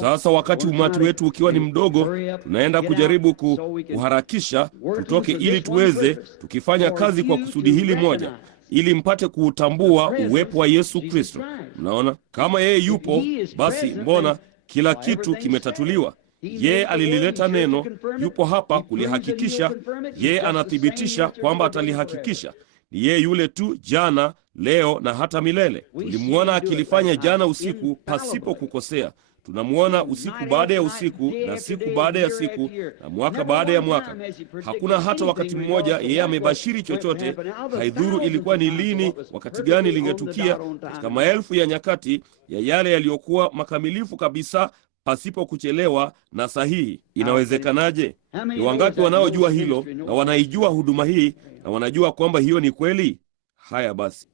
Sasa wakati umati wetu ukiwa ni mdogo, tunaenda kujaribu kuharakisha tutoke ili tuweze tukifanya kazi kwa kusudi hili moja, ili mpate kuutambua uwepo wa Yesu Kristo. Mnaona, kama yeye yupo, basi mbona kila kitu kimetatuliwa. Yeye alilileta neno, yupo hapa kulihakikisha. Yeye anathibitisha kwamba atalihakikisha. Ni yeye yule tu jana, leo na hata milele. Tulimuona akilifanya jana usiku pasipo kukosea. Tunamuona usiku baada ya usiku na siku baada ya siku na mwaka baada ya mwaka. Hakuna hata wakati mmoja yeye amebashiri chochote, haidhuru ilikuwa ni lini, wakati gani lingetukia, katika maelfu ya nyakati ya yale yaliyokuwa makamilifu kabisa, pasipo kuchelewa na sahihi. Inawezekanaje? Ni wangapi wanaojua hilo na wanaijua huduma hii na wanajua kwamba hiyo ni kweli? Haya basi,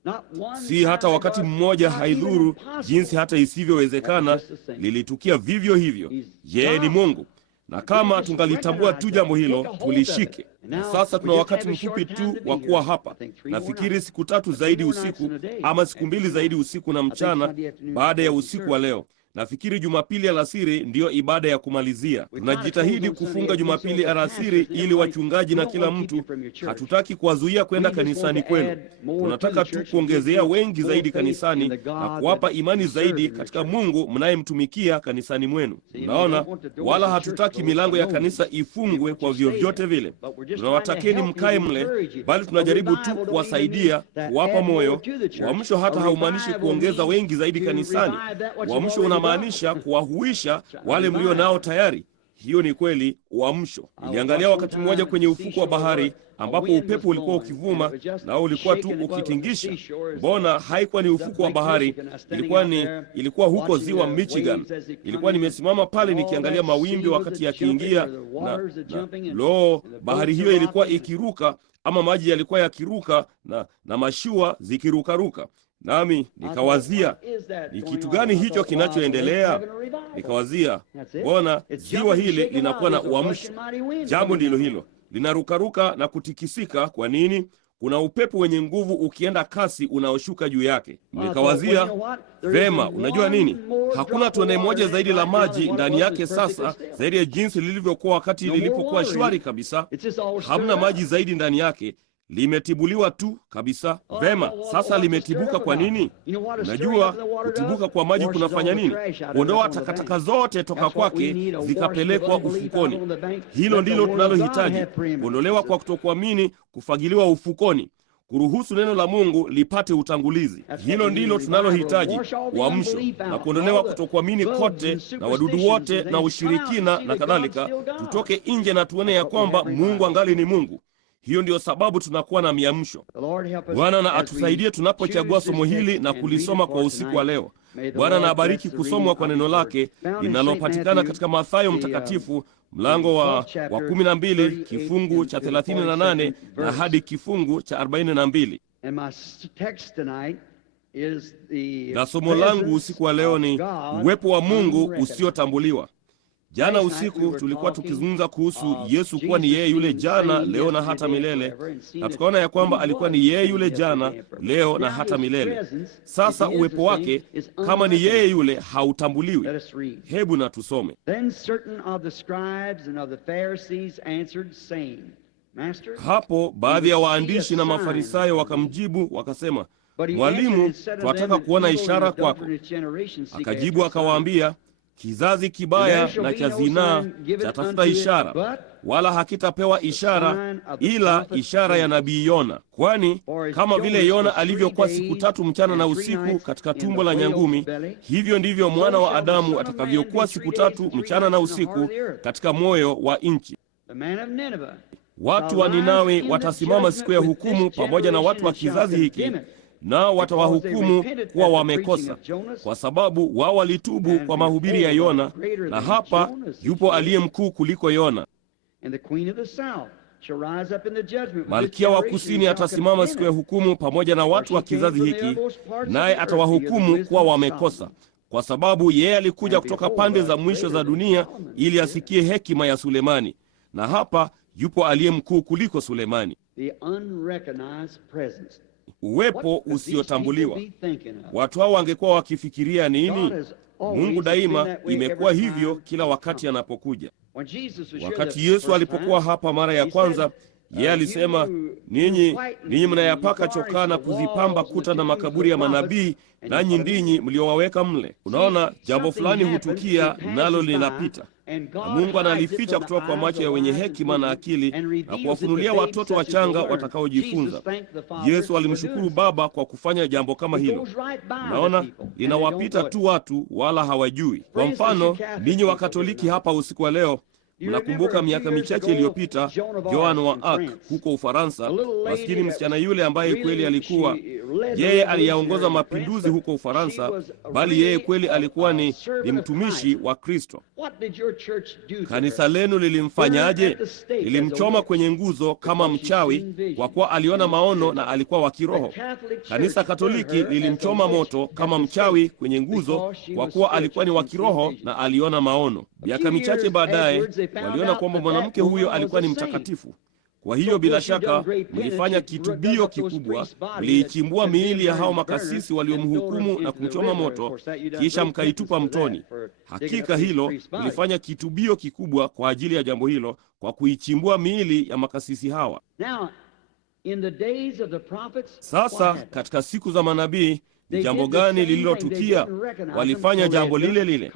si hata wakati mmoja, haidhuru jinsi hata isivyowezekana, lilitukia vivyo hivyo. Yeye ni Mungu, na kama tungalitambua tu jambo hilo, tulishike. Na sasa tuna wakati mfupi tu wa kuwa hapa. Nafikiri siku 3 zaidi usiku, ama siku 2 zaidi usiku na mchana baada ya usiku wa leo. Nafikiri Jumapili alasiri ndiyo ibada ya kumalizia. Tunajitahidi kufunga Jumapili alasiri ili wachungaji na kila mtu, hatutaki kuwazuia kwenda kanisani kwenu. Tunataka tu kuongezea wengi zaidi kanisani na kuwapa imani zaidi katika Mungu mnayemtumikia kanisani mwenu. Unaona, wala hatutaki milango ya kanisa ifungwe kwa vyovyote vile. Tunawatakeni mkae mle, bali tunajaribu tu kuwasaidia, kuwapa moyo. Uamsho hata haumaanishi kuongeza wengi zaidi kanisani. Uamsho unamaanisha kuwahuisha wale mlio nao tayari. Hiyo ni kweli, uamsho. Niliangalia wakati mmoja kwenye ufuko wa bahari ambapo upepo ulikuwa ukivuma na ulikuwa tu ukitingisha. Mbona haikuwa ni ufuko wa bahari, ilikuwa huko ziwa Michigan. Ilikuwa nimesimama pale nikiangalia mawimbi wakati yakiingia na bahari hiyo ilikuwa ikiruka, ama maji yalikuwa yakiruka na mashua zikirukaruka. Nami nikawazia, ni kitu gani hicho kinachoendelea? Nikawazia, mbona ziwa hili linakuwa na uamsho? Jambo ndilo hilo, linarukaruka na kutikisika. Kwa nini? Kuna upepo wenye nguvu ukienda kasi unaoshuka juu yake. Nikawazia, vema, unajua nini? Hakuna tone moja zaidi la maji ndani yake sasa, zaidi ya jinsi lilivyokuwa wakati lilipokuwa shwari kabisa. Hamna maji zaidi ndani yake. Limetibuliwa tu kabisa. Vema, sasa limetibuka kwa nini? Unajua kutibuka kwa maji kunafanya nini? Kuondoa takataka zote toka kwake zikapelekwa ufukoni. Hilo ndilo tunalohitaji, kuondolewa kwa kutokuamini, kufagiliwa ufukoni, kuruhusu neno la Mungu lipate utangulizi. Hilo ndilo tunalohitaji, uamsho, na kuondolewa kutokuamini kote na wadudu wote na ushirikina na kadhalika. Tutoke nje na tuone ya kwamba Mungu angali ni Mungu. Hiyo ndiyo sababu tunakuwa na miamsho. Bwana na atusaidie tunapochagua somo hili na kulisoma kwa usiku wa leo. Bwana na abariki kusomwa kwa neno lake linalopatikana katika Mathayo mtakatifu mlango wa 12 kifungu cha 38 na hadi kifungu cha 42. Na somo langu usiku wa leo ni uwepo wa Mungu usiotambuliwa. Jana usiku tulikuwa tukizungumza kuhusu Yesu kuwa ni yeye yule jana, leo na hata milele, na tukaona ya kwamba alikuwa ni yeye yule jana, leo na hata milele. Sasa uwepo wake kama ni yeye yule hautambuliwi. Hebu na tusome. Hapo baadhi ya waandishi na Mafarisayo wakamjibu wakasema, Mwalimu, tunataka kuona ishara kwako. Akajibu akawaambia, kizazi kibaya na cha zinaa chatafuta ishara, wala hakitapewa ishara ila ishara ya nabii Yona. Kwani kama vile Yona alivyokuwa siku 3 mchana na usiku katika tumbo la nyangumi, hivyo ndivyo Mwana wa Adamu atakavyokuwa siku 3 mchana na usiku katika moyo wa nchi. Watu wa Ninawi watasimama siku ya hukumu pamoja na watu wa kizazi hiki, nao watawahukumu kuwa wamekosa, kwa sababu wao walitubu kwa mahubiri ya Yona, na hapa yupo aliye mkuu kuliko Yona. Malkia wa kusini atasimama siku ya hukumu pamoja na watu wa kizazi hiki, naye atawahukumu kuwa wamekosa, kwa sababu yeye alikuja kutoka pande za mwisho za dunia ili asikie hekima ya Sulemani, na hapa yupo aliye mkuu kuliko Sulemani. Uwepo usiotambuliwa. Watu hao wangekuwa wakifikiria nini? Mungu daima imekuwa hivyo kila wakati anapokuja. Wakati Yesu alipokuwa hapa mara ya kwanza, yeye alisema, ninyi mnayapaka chokaa na kuzipamba kuta na makaburi ya manabii, nanyi ndinyi mliowaweka mle. Unaona, jambo fulani hutukia nalo linapita, na Mungu analificha kutoka kwa macho ya wenye hekima na akili na kuwafunulia watoto wachanga watakaojifunza. Yesu alimshukuru Baba kwa kufanya jambo kama hilo. Unaona, linawapita tu watu wala hawajui. Kwa mfano, ninyi wa Katoliki hapa usiku wa leo, mnakumbuka miaka michache iliyopita Joan wa Arc huko Ufaransa, maskini msichana yule ambaye kweli alikuwa yeye aliyaongoza mapinduzi huko Ufaransa, bali yeye kweli alikuwa ni mtumishi wa Kristo. Kanisa lenu lilimfanyaje? Lilimchoma kwenye nguzo kama mchawi, kwa kuwa aliona maono na alikuwa wa kiroho. Kanisa Katoliki lilimchoma moto kama mchawi kwenye nguzo, kwa kuwa alikuwa ni wa kiroho na aliona maono. Miaka michache baadaye waliona kwamba mwanamke huyo alikuwa ni mtakatifu. Kwa hiyo bila shaka mlifanya kitubio kikubwa, mliichimbua miili ya hao makasisi waliomhukumu na kumchoma moto, kisha mkaitupa mtoni. Hakika hilo mlifanya kitubio kikubwa kwa ajili ya jambo hilo, kwa kuichimbua miili ya makasisi hawa. Sasa katika siku za manabii, ni jambo gani lililotukia? Walifanya jambo lile lile.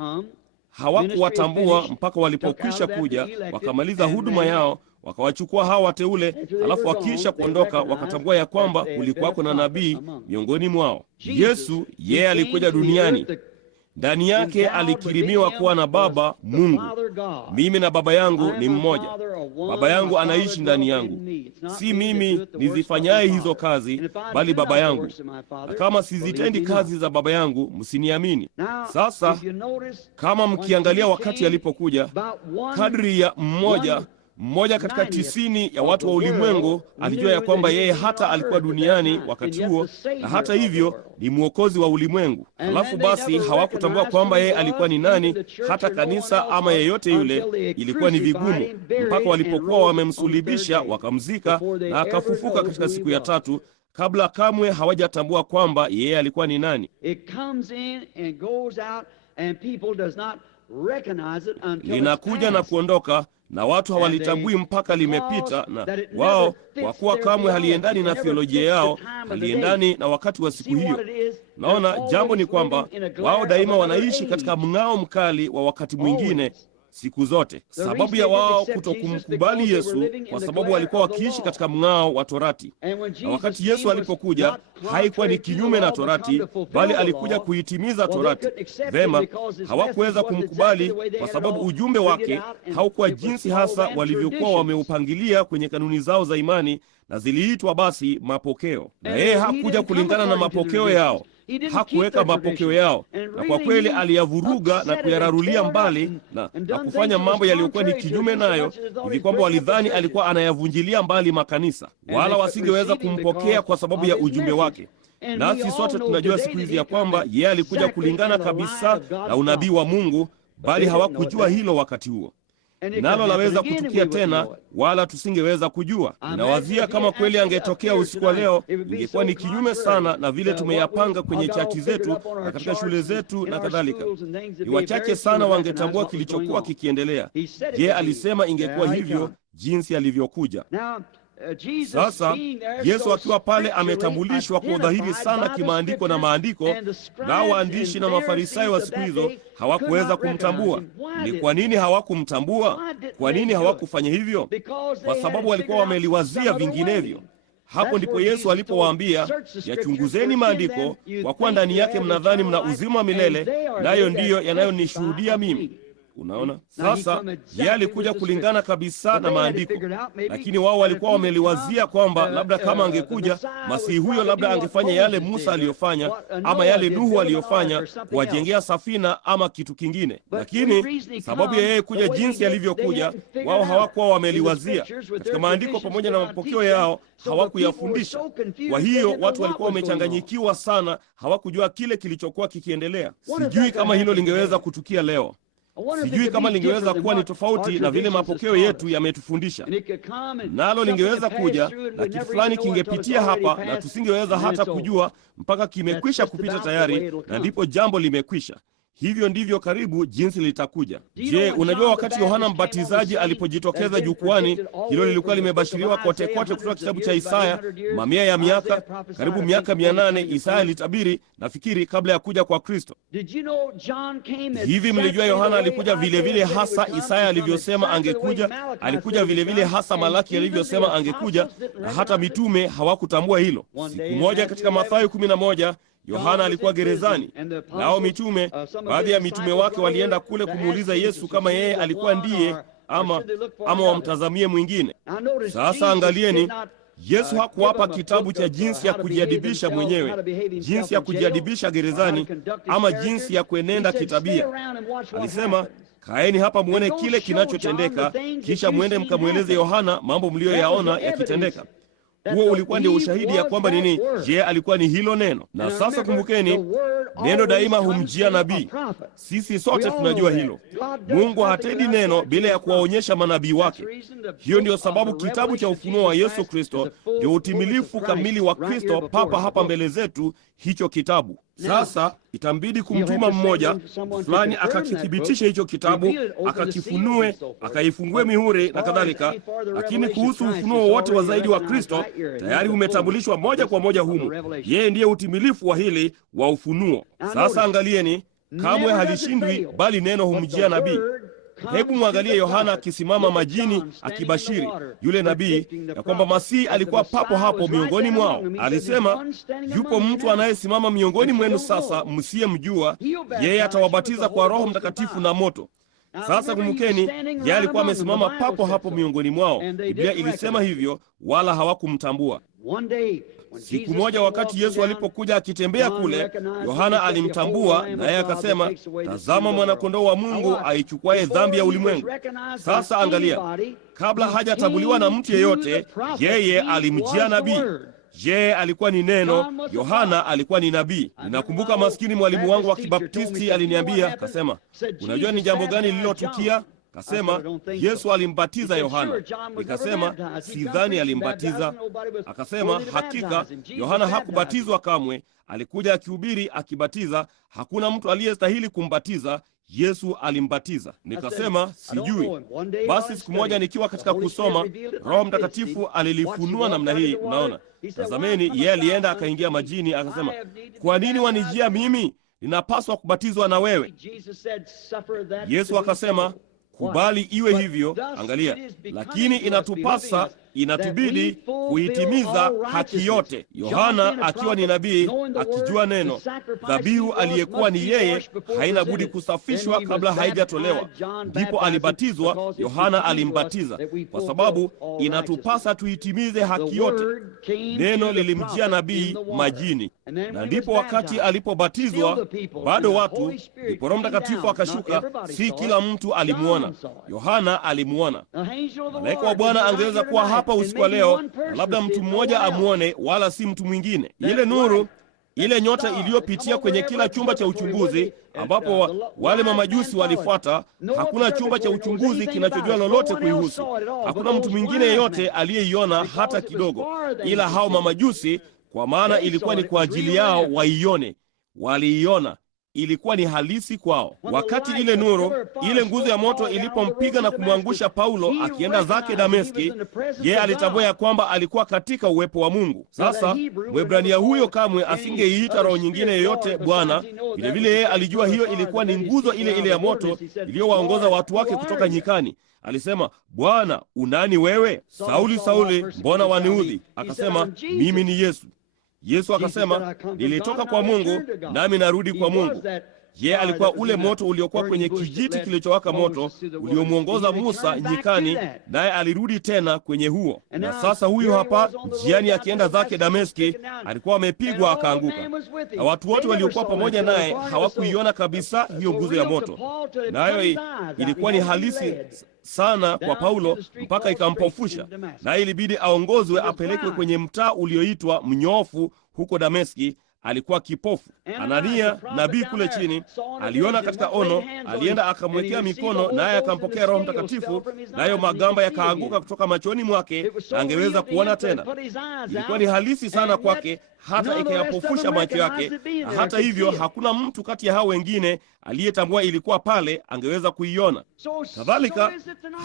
Hawakuwatambua mpaka walipokwisha kuja, wakamaliza huduma yao, wakawachukua hawa wateule, alafu wakiisha kuondoka wakatambua ya kwamba kulikuwako na nabii miongoni mwao. Yesu, yeye alikuja duniani, ndani yake alikirimiwa kuwa na Baba Mungu. Mimi na Baba yangu ni mmoja. Baba yangu anaishi ndani yangu. Si mimi nizifanyaye hizo kazi, bali Baba yangu. Na kama sizitendi kazi za Baba yangu, msiniamini. Sasa kama mkiangalia wakati alipokuja, kadri ya mmoja katika 90 ya watu wa ulimwengu alijua ya kwamba yeye hata alikuwa duniani wakati huo, na hata hivyo ni mwokozi wa ulimwengu. Alafu basi hawakutambua kwamba yeye alikuwa ni nani. Hata kanisa ama yeyote yule, ilikuwa ni vigumu mpaka walipokuwa wamemsulibisha, wakamzika na akafufuka katika siku ya tatu, kabla kamwe hawajatambua kwamba yeye alikuwa ni nani. Linakuja na kuondoka, na watu hawalitambui mpaka limepita, na wao kwa kuwa kamwe haliendani na theolojia yao, haliendani na wakati wa siku hiyo. Naona jambo ni kwamba wao daima wanaishi katika mng'ao mkali wa wakati mwingine siku zote. Sababu ya wao kutokumkubali Yesu, kwa sababu walikuwa wakiishi katika mng'ao wa Torati. Na wakati Yesu alipokuja, haikuwa ni kinyume na Torati, bali alikuja kuitimiza Torati. Vema, hawakuweza kumkubali kwa sababu ujumbe wake haukuwa jinsi hasa walivyokuwa wameupangilia kwenye kanuni zao za imani, na ziliitwa basi mapokeo. Na yeye hakuja kulingana na mapokeo yao. Hakuweka mapokeo yao, na kwa kweli aliyavuruga na kuyararulia mbali na kufanya mambo yaliyokuwa ni kinyume nayo, hivi kwamba walidhani alikuwa anayavunjilia mbali makanisa, wala wasingeweza kumpokea kwa sababu ya ujumbe wake. Nasi sote tunajua siku hizi ya kwamba yeye alikuja kulingana kabisa na unabii wa Mungu, bali hawakujua hilo wakati huo. Nalo laweza kutukia tena, wala tusingeweza kujua. Ninawazia kama kweli angetokea usiku wa leo, ingekuwa ni kinyume sana na vile tumeyapanga kwenye chati zetu na katika shule zetu na kadhalika. Ni wachache sana wangetambua kilichokuwa kikiendelea. Je, alisema ingekuwa hivyo jinsi alivyokuja? Sasa Yesu akiwa pale ametambulishwa kwa udhahiri sana kimaandiko na maandiko, nao waandishi na Mafarisayo wa siku hizo hawakuweza kumtambua. Ni kwa nini hawakumtambua? Kwa nini hawakufanya hivyo? Kwa sababu walikuwa wameliwazia vinginevyo. Hapo ndipo Yesu alipowaambia, yachunguzeni maandiko, kwa kuwa ndani yake mnadhani mna uzima wa milele, nayo ndiyo yanayonishuhudia mimi. Unaona, sasa yeye alikuja kulingana kabisa na maandiko, lakini wao walikuwa wameliwazia kwamba labda kama angekuja Masihi huyo, labda angefanya yale Musa aliyofanya ama yale Nuhu aliyofanya, kuwajengea safina ama kitu kingine. Lakini sababu ya yeye kuja jinsi alivyokuja, wao hawakuwa wameliwazia katika maandiko pamoja na mapokeo yao, hawakuyafundisha. Kwa hiyo watu walikuwa wamechanganyikiwa sana, hawakujua kile kilichokuwa kikiendelea. Sijui kama hilo lingeweza kutukia leo. Sijui kama lingeweza kuwa ni tofauti na vile mapokeo yetu yametufundisha. Nalo lingeweza kuja na kitu fulani kingepitia hapa, na tusingeweza hata kujua mpaka kimekwisha kupita tayari, na ndipo jambo limekwisha. hivyo ndivyo karibu jinsi litakuja. Je, unajua wakati Yohana Mbatizaji alipojitokeza jukwani, hilo lilikuwa limebashiriwa kote kote kutoka kitabu cha Isaya, mamia ya miaka, karibu miaka 800 Isaya alitabiri, nafikiri kabla ya kuja kwa Kristo. Hivi mlijua Yohana alikuja vile vile hasa Isaya alivyosema angekuja, alikuja vile vile hasa Malaki alivyosema angekuja, na hata mitume hawakutambua hilo. Siku moja katika Mathayo 11, Yohana alikuwa gerezani, nao mitume, baadhi ya mitume wake walienda kule kumuuliza Yesu kama yeye alikuwa ndiye ama wamtazamie mwingine. Sasa angalieni, Yesu hakuwapa kitabu cha jinsi ya kujiadibisha mwenyewe, jinsi ya kujiadibisha gerezani, ama jinsi ya kuenenda kitabia. Alisema, kaeni hapa muone kile kinachotendeka, kisha muende mkamweleze Yohana mambo mlioyaona yakitendeka. Huo ulikuwa ndio ushahidi ya kwamba nini? Je, alikuwa ni hilo neno? Na sasa kumbukeni, neno daima humjia nabii. Sisi sote tunajua hilo. Mungu hatendi neno bila ya kuwaonyesha manabii wake. Hiyo ndio sababu kitabu cha Ufunuo wa Yesu Kristo ndio utimilifu kamili wa Kristo papa hapa mbele zetu, hicho kitabu. Sasa itambidi kumtuma mmoja fulani akakithibitisha hicho kitabu, akakifunue, akaifungue mihuri na kadhalika. Lakini kuhusu ufunuo wote wa zaidi wa Kristo, tayari umetambulishwa moja kwa moja humu. Yeye ndiye utimilifu wa hili wa ufunuo. Sasa angalieni, kamwe halishindwi, bali neno humjia nabii. Hebu mwangalie Yohana akisimama majini akibashiri, yule nabii, ya kwamba Masihi alikuwa papo hapo miongoni mwao. Alisema, yupo mtu anayesimama miongoni mwenu sasa msiyemjua, yeye atawabatiza kwa Roho Mtakatifu na moto. Sasa kumbukeni, yeye alikuwa amesimama papo hapo miongoni mwao. Biblia ilisema hivyo, wala hawakumtambua. Siku moja wakati Yesu alipokuja akitembea kule, Yohana alimtambua, naye akasema, tazama mwana-kondoo wa Mungu aichukuaye dhambi ya ulimwengu. Sasa angalia, kabla hajatambuliwa na mtu yeyote, yeye alimjia nabii. Yeye alikuwa ni neno, Yohana alikuwa ni nabii. Ninakumbuka maskini mwalimu wangu wa Kibaptisti aliniambia, akasema, unajua ni jambo gani lililotukia? Kasema, Yesu alimbatiza Yohana. Nikasema, sidhani alimbatiza. Akasema, hakika Yohana hakubatizwa kamwe, alikuja akihubiri akibatiza, hakuna mtu aliyestahili kumbatiza, Yesu alimbatiza. Nikasema, sijui. Basi siku moja nikiwa katika kusoma, Roho Mtakatifu alilifunua namna hii. Unaona, tazameni, yeye alienda akaingia majini, akasema, kwa nini wanijia mimi? Ninapaswa kubatizwa na wewe. Yesu akasema, kubali iwe hivyo. Angalia, lakini inatubidi kuitimiza haki yote. Yohana akiwa ni nabii, akijua neno, dhabihu aliyekuwa ni yeye haina budi kusafishwa kabla haijatolewa. Ndipo alibatizwa. Yohana alimbatiza kwa sababu inatupasa tuitimize haki yote. Neno lilimjia nabii majini, na ndipo wakati alipobatizwa bado watu, ndipo Roho Mtakatifu akashuka. Si kila mtu alimuona. Yohana alimuona. Malaika wa Bwana angeweza kuwa hapa usiku wa leo, na labda mtu mmoja amuone, wala si mtu mwingine. Ile nuru, ile nyota iliyopitia kwenye kila chumba cha uchunguzi ambapo wale mamajusi walifuata, hakuna chumba cha uchunguzi kinachojua lolote kuihusu. Hakuna mtu mwingine yeyote aliyeiona hata kidogo, ila hao mamajusi, kwa maana ilikuwa ni kwa ajili yao waione. Waliiona, ilikuwa ni halisi kwao. Wakati ile nuru, ile nguzo ya moto ilipompiga na kumwangusha Paulo akienda zake Dameski, yeye alitambua ya kwamba alikuwa katika uwepo wa Mungu. Sasa Mwebrania huyo kamwe asingeiita roho nyingine yoyote Bwana. Vile vile yeye alijua hiyo ilikuwa ni nguzo ile ile ya moto iliyowaongoza watu wake kutoka nyikani. Alisema, Bwana, unani wewe? Sauli, Sauli, mbona waniudhi? Akasema, mimi ni Yesu. Yesu akasema, nilitoka kwa Mungu nami narudi kwa Mungu. Yeye alikuwa ule moto uliokuwa kwenye kijiti kilichowaka moto uliomwongoza Musa nyikani, naye alirudi tena kwenye huo. Na sasa huyu hapa njiani akienda zake Dameski, alikuwa amepigwa akaanguka, na watu wote waliokuwa pamoja naye hawakuiona kabisa hiyo nguzo ya moto. Nayo ilikuwa ni halisi sana kwa Paulo mpaka ikampofusha, naye ilibidi aongozwe apelekwe kwenye mtaa ulioitwa Mnyoofu huko Dameski. Alikuwa kipofu. Anania nabii kule chini aliona katika ono, alienda akamwekea mikono, naye akampokea Roho Mtakatifu, nayo magamba yakaanguka kutoka machoni mwake na angeweza kuona tena. Ilikuwa ni halisi sana kwake, hata ikayapofusha macho yake, na hata hivyo hakuna mtu kati ya hao wengine aliyetambua ilikuwa pale angeweza kuiona.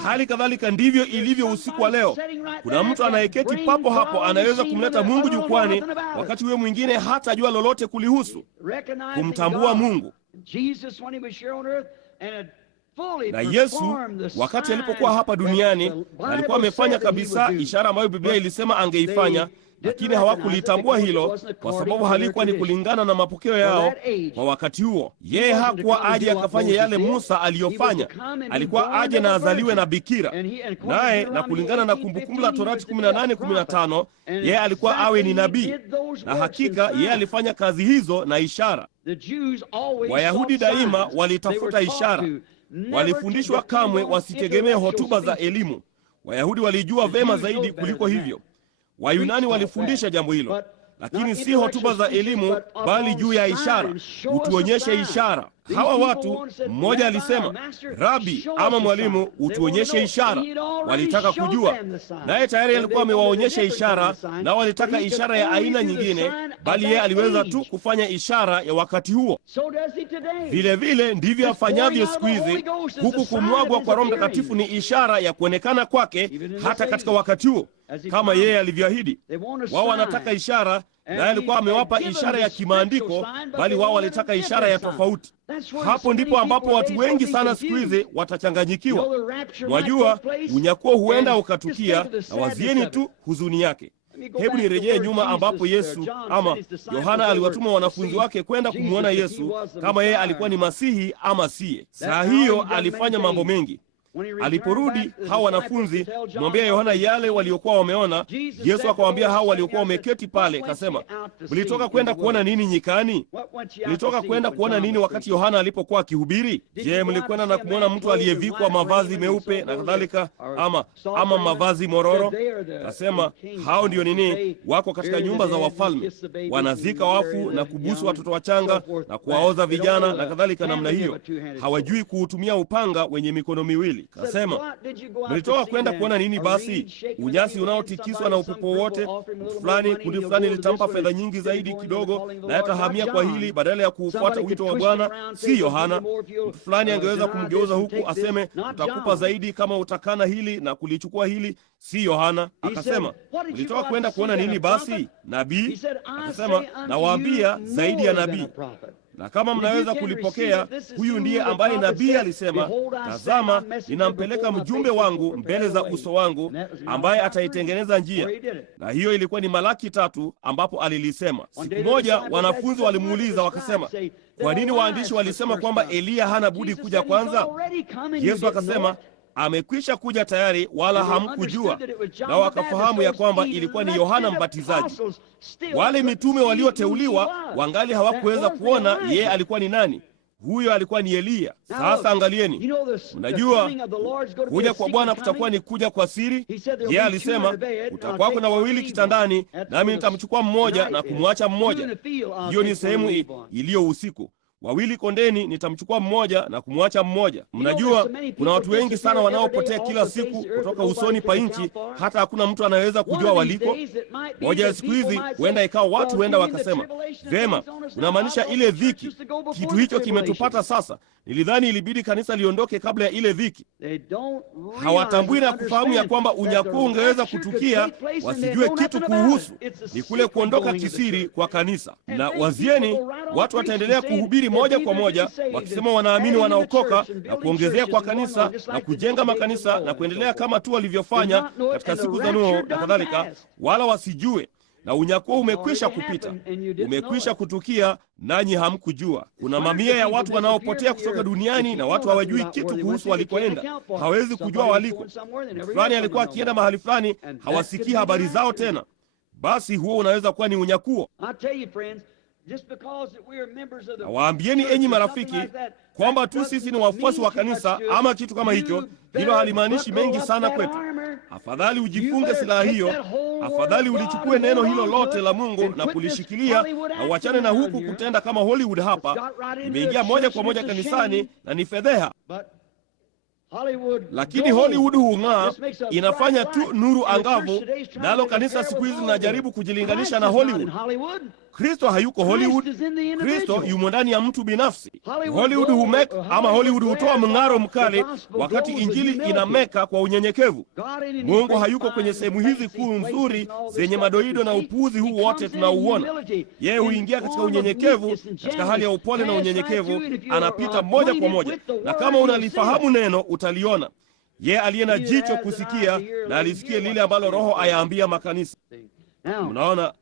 Hali kadhalika ndivyo ilivyo usiku wa leo. Kuna mtu anayeketi papo hapo anaweza kumleta Mungu jukwani, wakati huyo mwingine hatajua lolote kulihusu. Kumtambua Mungu. Na Yesu wakati alipokuwa hapa duniani alikuwa amefanya kabisa ishara ambayo Biblia ilisema angeifanya, lakini hawakulitambua hilo kwa sababu halikuwa ni kulingana na mapokeo yao kwa wakati huo. Yeye hakuwa aje akafanya yale Musa aliyofanya. Alikuwa aje na azaliwe na bikira. Naye na kulingana na Kumbukumbu la Torati 18:15, yeye alikuwa awe ni nabii. Na hakika yeye alifanya kazi hizo na ishara. Wayahudi daima walitafuta ishara. Walifundishwa kamwe wasitegemee hotuba za elimu. Wayahudi walijua vema zaidi kuliko hivyo. Wayunani walifundisha jambo hilo, lakini si hotuba za elimu, bali juu ya ishara. Utuonyeshe ishara. Hawa watu, mmoja alisema, Rabi ama mwalimu, utuonyeshe ishara. Walitaka kujua, naye tayari alikuwa amewaonyesha ishara, na walitaka ishara ya aina nyingine, bali yeye aliweza tu kufanya ishara ya wakati huo. Vile vile ndivyo afanyavyo siku hizi. Huku kumwagwa kwa Roho Mtakatifu ni ishara ya kuonekana kwake hata katika wakati huo, kama yeye alivyoahidi. Wao wanataka ishara, naye alikuwa amewapa ishara ya kimaandiko, bali wao walitaka ishara ya tofauti. Hapo ndipo ambapo watu wengi sana siku hizi watachanganyikiwa. Mwajua, unyakuo huenda ukatukia, na wazieni tu huzuni yake. Hebu nirejee nyuma ambapo Yesu ama Yohana aliwatuma wanafunzi wake kwenda kumwona Yesu kama yeye alikuwa ni Masihi ama siye. Saa hiyo alifanya mambo mengi. Aliporudi hao wanafunzi mwambia Yohana yale waliokuwa wameona, Yesu akawaambia hao waliokuwa wameketi pale, akasema, mlitoka kwenda kuona nini nyikani? Mlitoka kwenda kuona nini wakati Yohana alipokuwa akihubiri? Je, mlikwenda na kumwona mtu aliyevikwa mavazi meupe na kadhalika, ama mavazi mororo? Akasema, hao ndio nini? Wako katika nyumba za wafalme, wanazika wafu na kubusu watoto wachanga na kuwaoza vijana na kadhalika namna hiyo. Hawajui kuutumia upanga wenye mikono miwili. Kasema, mlitoka kwenda kuona nini basi? Unyasi unaotikiswa na upepo wote? Kundi fulani litampa fedha nyingi zaidi kidogo, na yatahamia kwa hili badala ya kuufuata wito wa Bwana. Si Yohana. Mtu fulani angeweza kumgeuza huku aseme, tutakupa zaidi kama utakana hili na kulichukua hili. Si Yohana. Akasema, mlitoka kwenda kuona nini basi? Nabii? Akasema, nawaambia zaidi ya nabii. Na kama mnaweza kulipokea, huyu ndiye ambaye nabii alisema, tazama, ninampeleka mjumbe wangu mbele za uso wangu, ambaye ataitengeneza njia. Na hiyo ilikuwa ni Malaki 3 ambapo alilisema. Siku moja wanafunzi walimuuliza wakasema, kwa nini waandishi walisema kwamba Eliya hana budi kuja kwanza? Yesu akasema, amekwisha kuja tayari, wala hamkujua. Nao wakafahamu ya kwamba ilikuwa ni Yohana Mbatizaji. Wale mitume walioteuliwa wangali hawakuweza kuona yeye alikuwa ni nani. Huyo alikuwa ni Eliya. Sasa angalieni, mnajua kuja kwa Bwana kutakuwa ni kuja kwa siri. Yeye alisema, kutakuwa kuna wawili kitandani, nami nitamchukua mmoja na kumwacha mmoja. Hiyo ni sehemu iliyo usiku. Wawili kondeni, nitamchukua mmoja na kumwacha mmoja. Mnajua kuna watu wengi sana wanaopotea kila siku kutoka usoni pa nchi, hata hakuna mtu anayeweza kujua waliko. Moja ya siku hizi huenda ikawa watu huenda wakasema, vema, unamaanisha ile dhiki, kitu hicho kimetupata sasa. Nilidhani ilibidi kanisa liondoke kabla ya ile dhiki. Hawatambui na kufahamu ya kwamba unyakuo ungeweza kutukia, wasijue kitu kuhusu. Ni kule kuondoka kisiri kwa kanisa. Na wazieni, watu wataendelea kuhubiri moja kwa moja, wakisema wanaamini wanaokoka, na kuongezea kwa kanisa na kujenga makanisa na kuendelea kama tu walivyofanya katika siku za Nuhu na kadhalika, wala wasijue. Na unyakuo umekwisha kupita, umekwisha kutukia, nanyi hamkujua. Kuna mamia ya watu wanaopotea kutoka duniani, na watu hawajui kitu kuhusu walikoenda. Hawezi kujua waliko. Fulani alikuwa akienda mahali fulani, hawasikii habari zao tena. Basi huo unaweza kuwa ni unyakuo. Na waambieni enyi marafiki, kwamba tu sisi ni wafuasi wa kanisa ama kitu kama hicho, hilo halimaanishi mengi sana kwetu. Afadhali ujifunge silaha hiyo, afadhali ulichukue neno hilo lote la Mungu na kulishikilia, na uachane na huku kutenda kama Hollywood hapa. Imeingia moja kwa moja kanisani na ni fedheha. Lakini Hollywood hung'aa, inafanya tu nuru angavu, nalo kanisa siku hizi linajaribu kujilinganisha na Hollywood. Kristo hayuko Hollywood. Kristo yumo ndani ya mtu binafsi. Hollywood humeka ama Hollywood hutoa mng'aro mkali, wakati injili inameka kwa unyenyekevu. Mungu hayuko kwenye sehemu hizi kuu nzuri zenye madoido na upuuzi huu wote tunauona. Yeye huingia katika unyenyekevu, katika hali ya upole na unyenyekevu, anapita moja kwa moja. Na kama unalifahamu neno utaliona. Yeye aliye na jicho kusikia na alisikie lile ambalo Roho ayaambia makanisa. Mnaona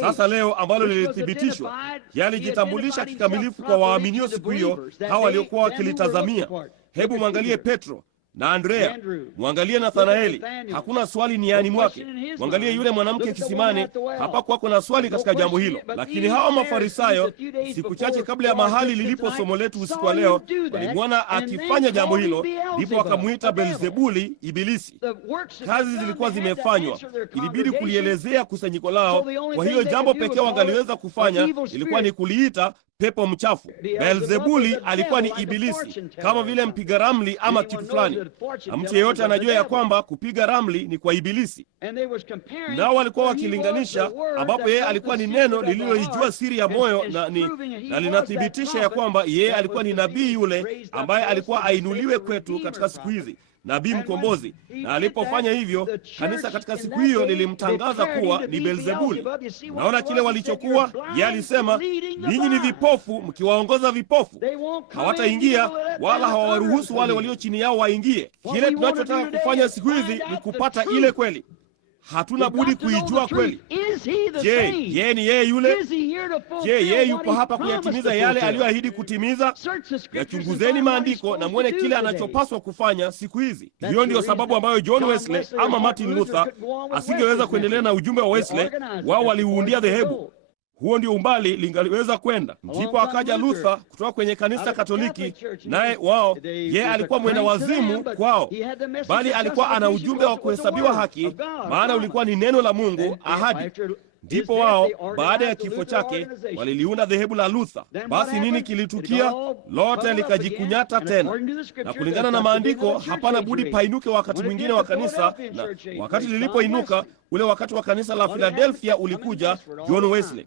sasa leo ambalo lilithibitishwa, yalijitambulisha kikamilifu kwa waaminio siku hiyo, hawa waliokuwa wakilitazamia. Hebu mwangalie Petro na Andrea, mwangalie Nathanaeli, hakuna swali niani mwake. Mwangalie yule mwanamke kisimani, hapakuwa kuna swali katika jambo hilo. Lakini hawa Mafarisayo, siku chache kabla ya mahali lilipo somo letu usiku wa leo, walimwona akifanya jambo hilo, ndipo wakamuita Beelzebuli, Ibilisi. Kazi zilikuwa zimefanywa, ilibidi kulielezea kusanyiko lao. Kwa hiyo jambo pekee wangaliweza kufanya ilikuwa ni kuliita pepo mchafu. Beelzebuli alikuwa ni Ibilisi, kama vile mpiga ramli ama kitu fulani. Na mtu yeyote anajua ya kwamba kupiga ramli ni kwa Ibilisi. Nao walikuwa wakilinganisha, ambapo yeye alikuwa ni neno lililoijua siri ya moyo, na linathibitisha ya kwamba yeye alikuwa ni nabii yule ambaye alikuwa ainuliwe kwetu katika siku hizi, nabii mkombozi. Na alipofanya hivyo, kanisa katika siku hiyo lilimtangaza kuwa ni Beelzebuli. Naona kile walichokuwa. Yeye alisema, ninyi ni vipofu mkiwaongoza vipofu. Hawataingia wala hawaruhusu wale walio chini yao waingie. Kile tunachotaka kufanya siku hizi ni kupata ile kweli. Hatuna budi kuijua kweli. Je, yeye ni yeye yule? Je, yeye yupo hapa kuyatimiza yale aliyoahidi kutimiza? Yachunguzeni maandiko na muone kile anachopaswa kufanya siku hizi. Hiyo ndiyo sababu ambayo John Wesley ama Martin Luther asingeweza kuendelea na ujumbe wa Wesley. Wao waliuundia dhehebu. Huo ndio umbali lingaliweza kwenda. Ndipo akaja Luther kutoka kwenye kanisa Katoliki, naye yeye alikuwa mwenda wazimu kwao, bali alikuwa ana ujumbe wa kuhesabiwa haki, maana ulikuwa ni neno la Mungu, ahadi. Ndipo wao baada ya kifo chake waliliunda dhehebu la Luther. Basi nini kilitukia? Lote likajikunyata tena, na kulingana na maandiko hapana budi painuke wakati mwingine wa kanisa. Na wakati lilipoinuka, ule wakati wa kanisa la Philadelphia ulikuja John Wesley,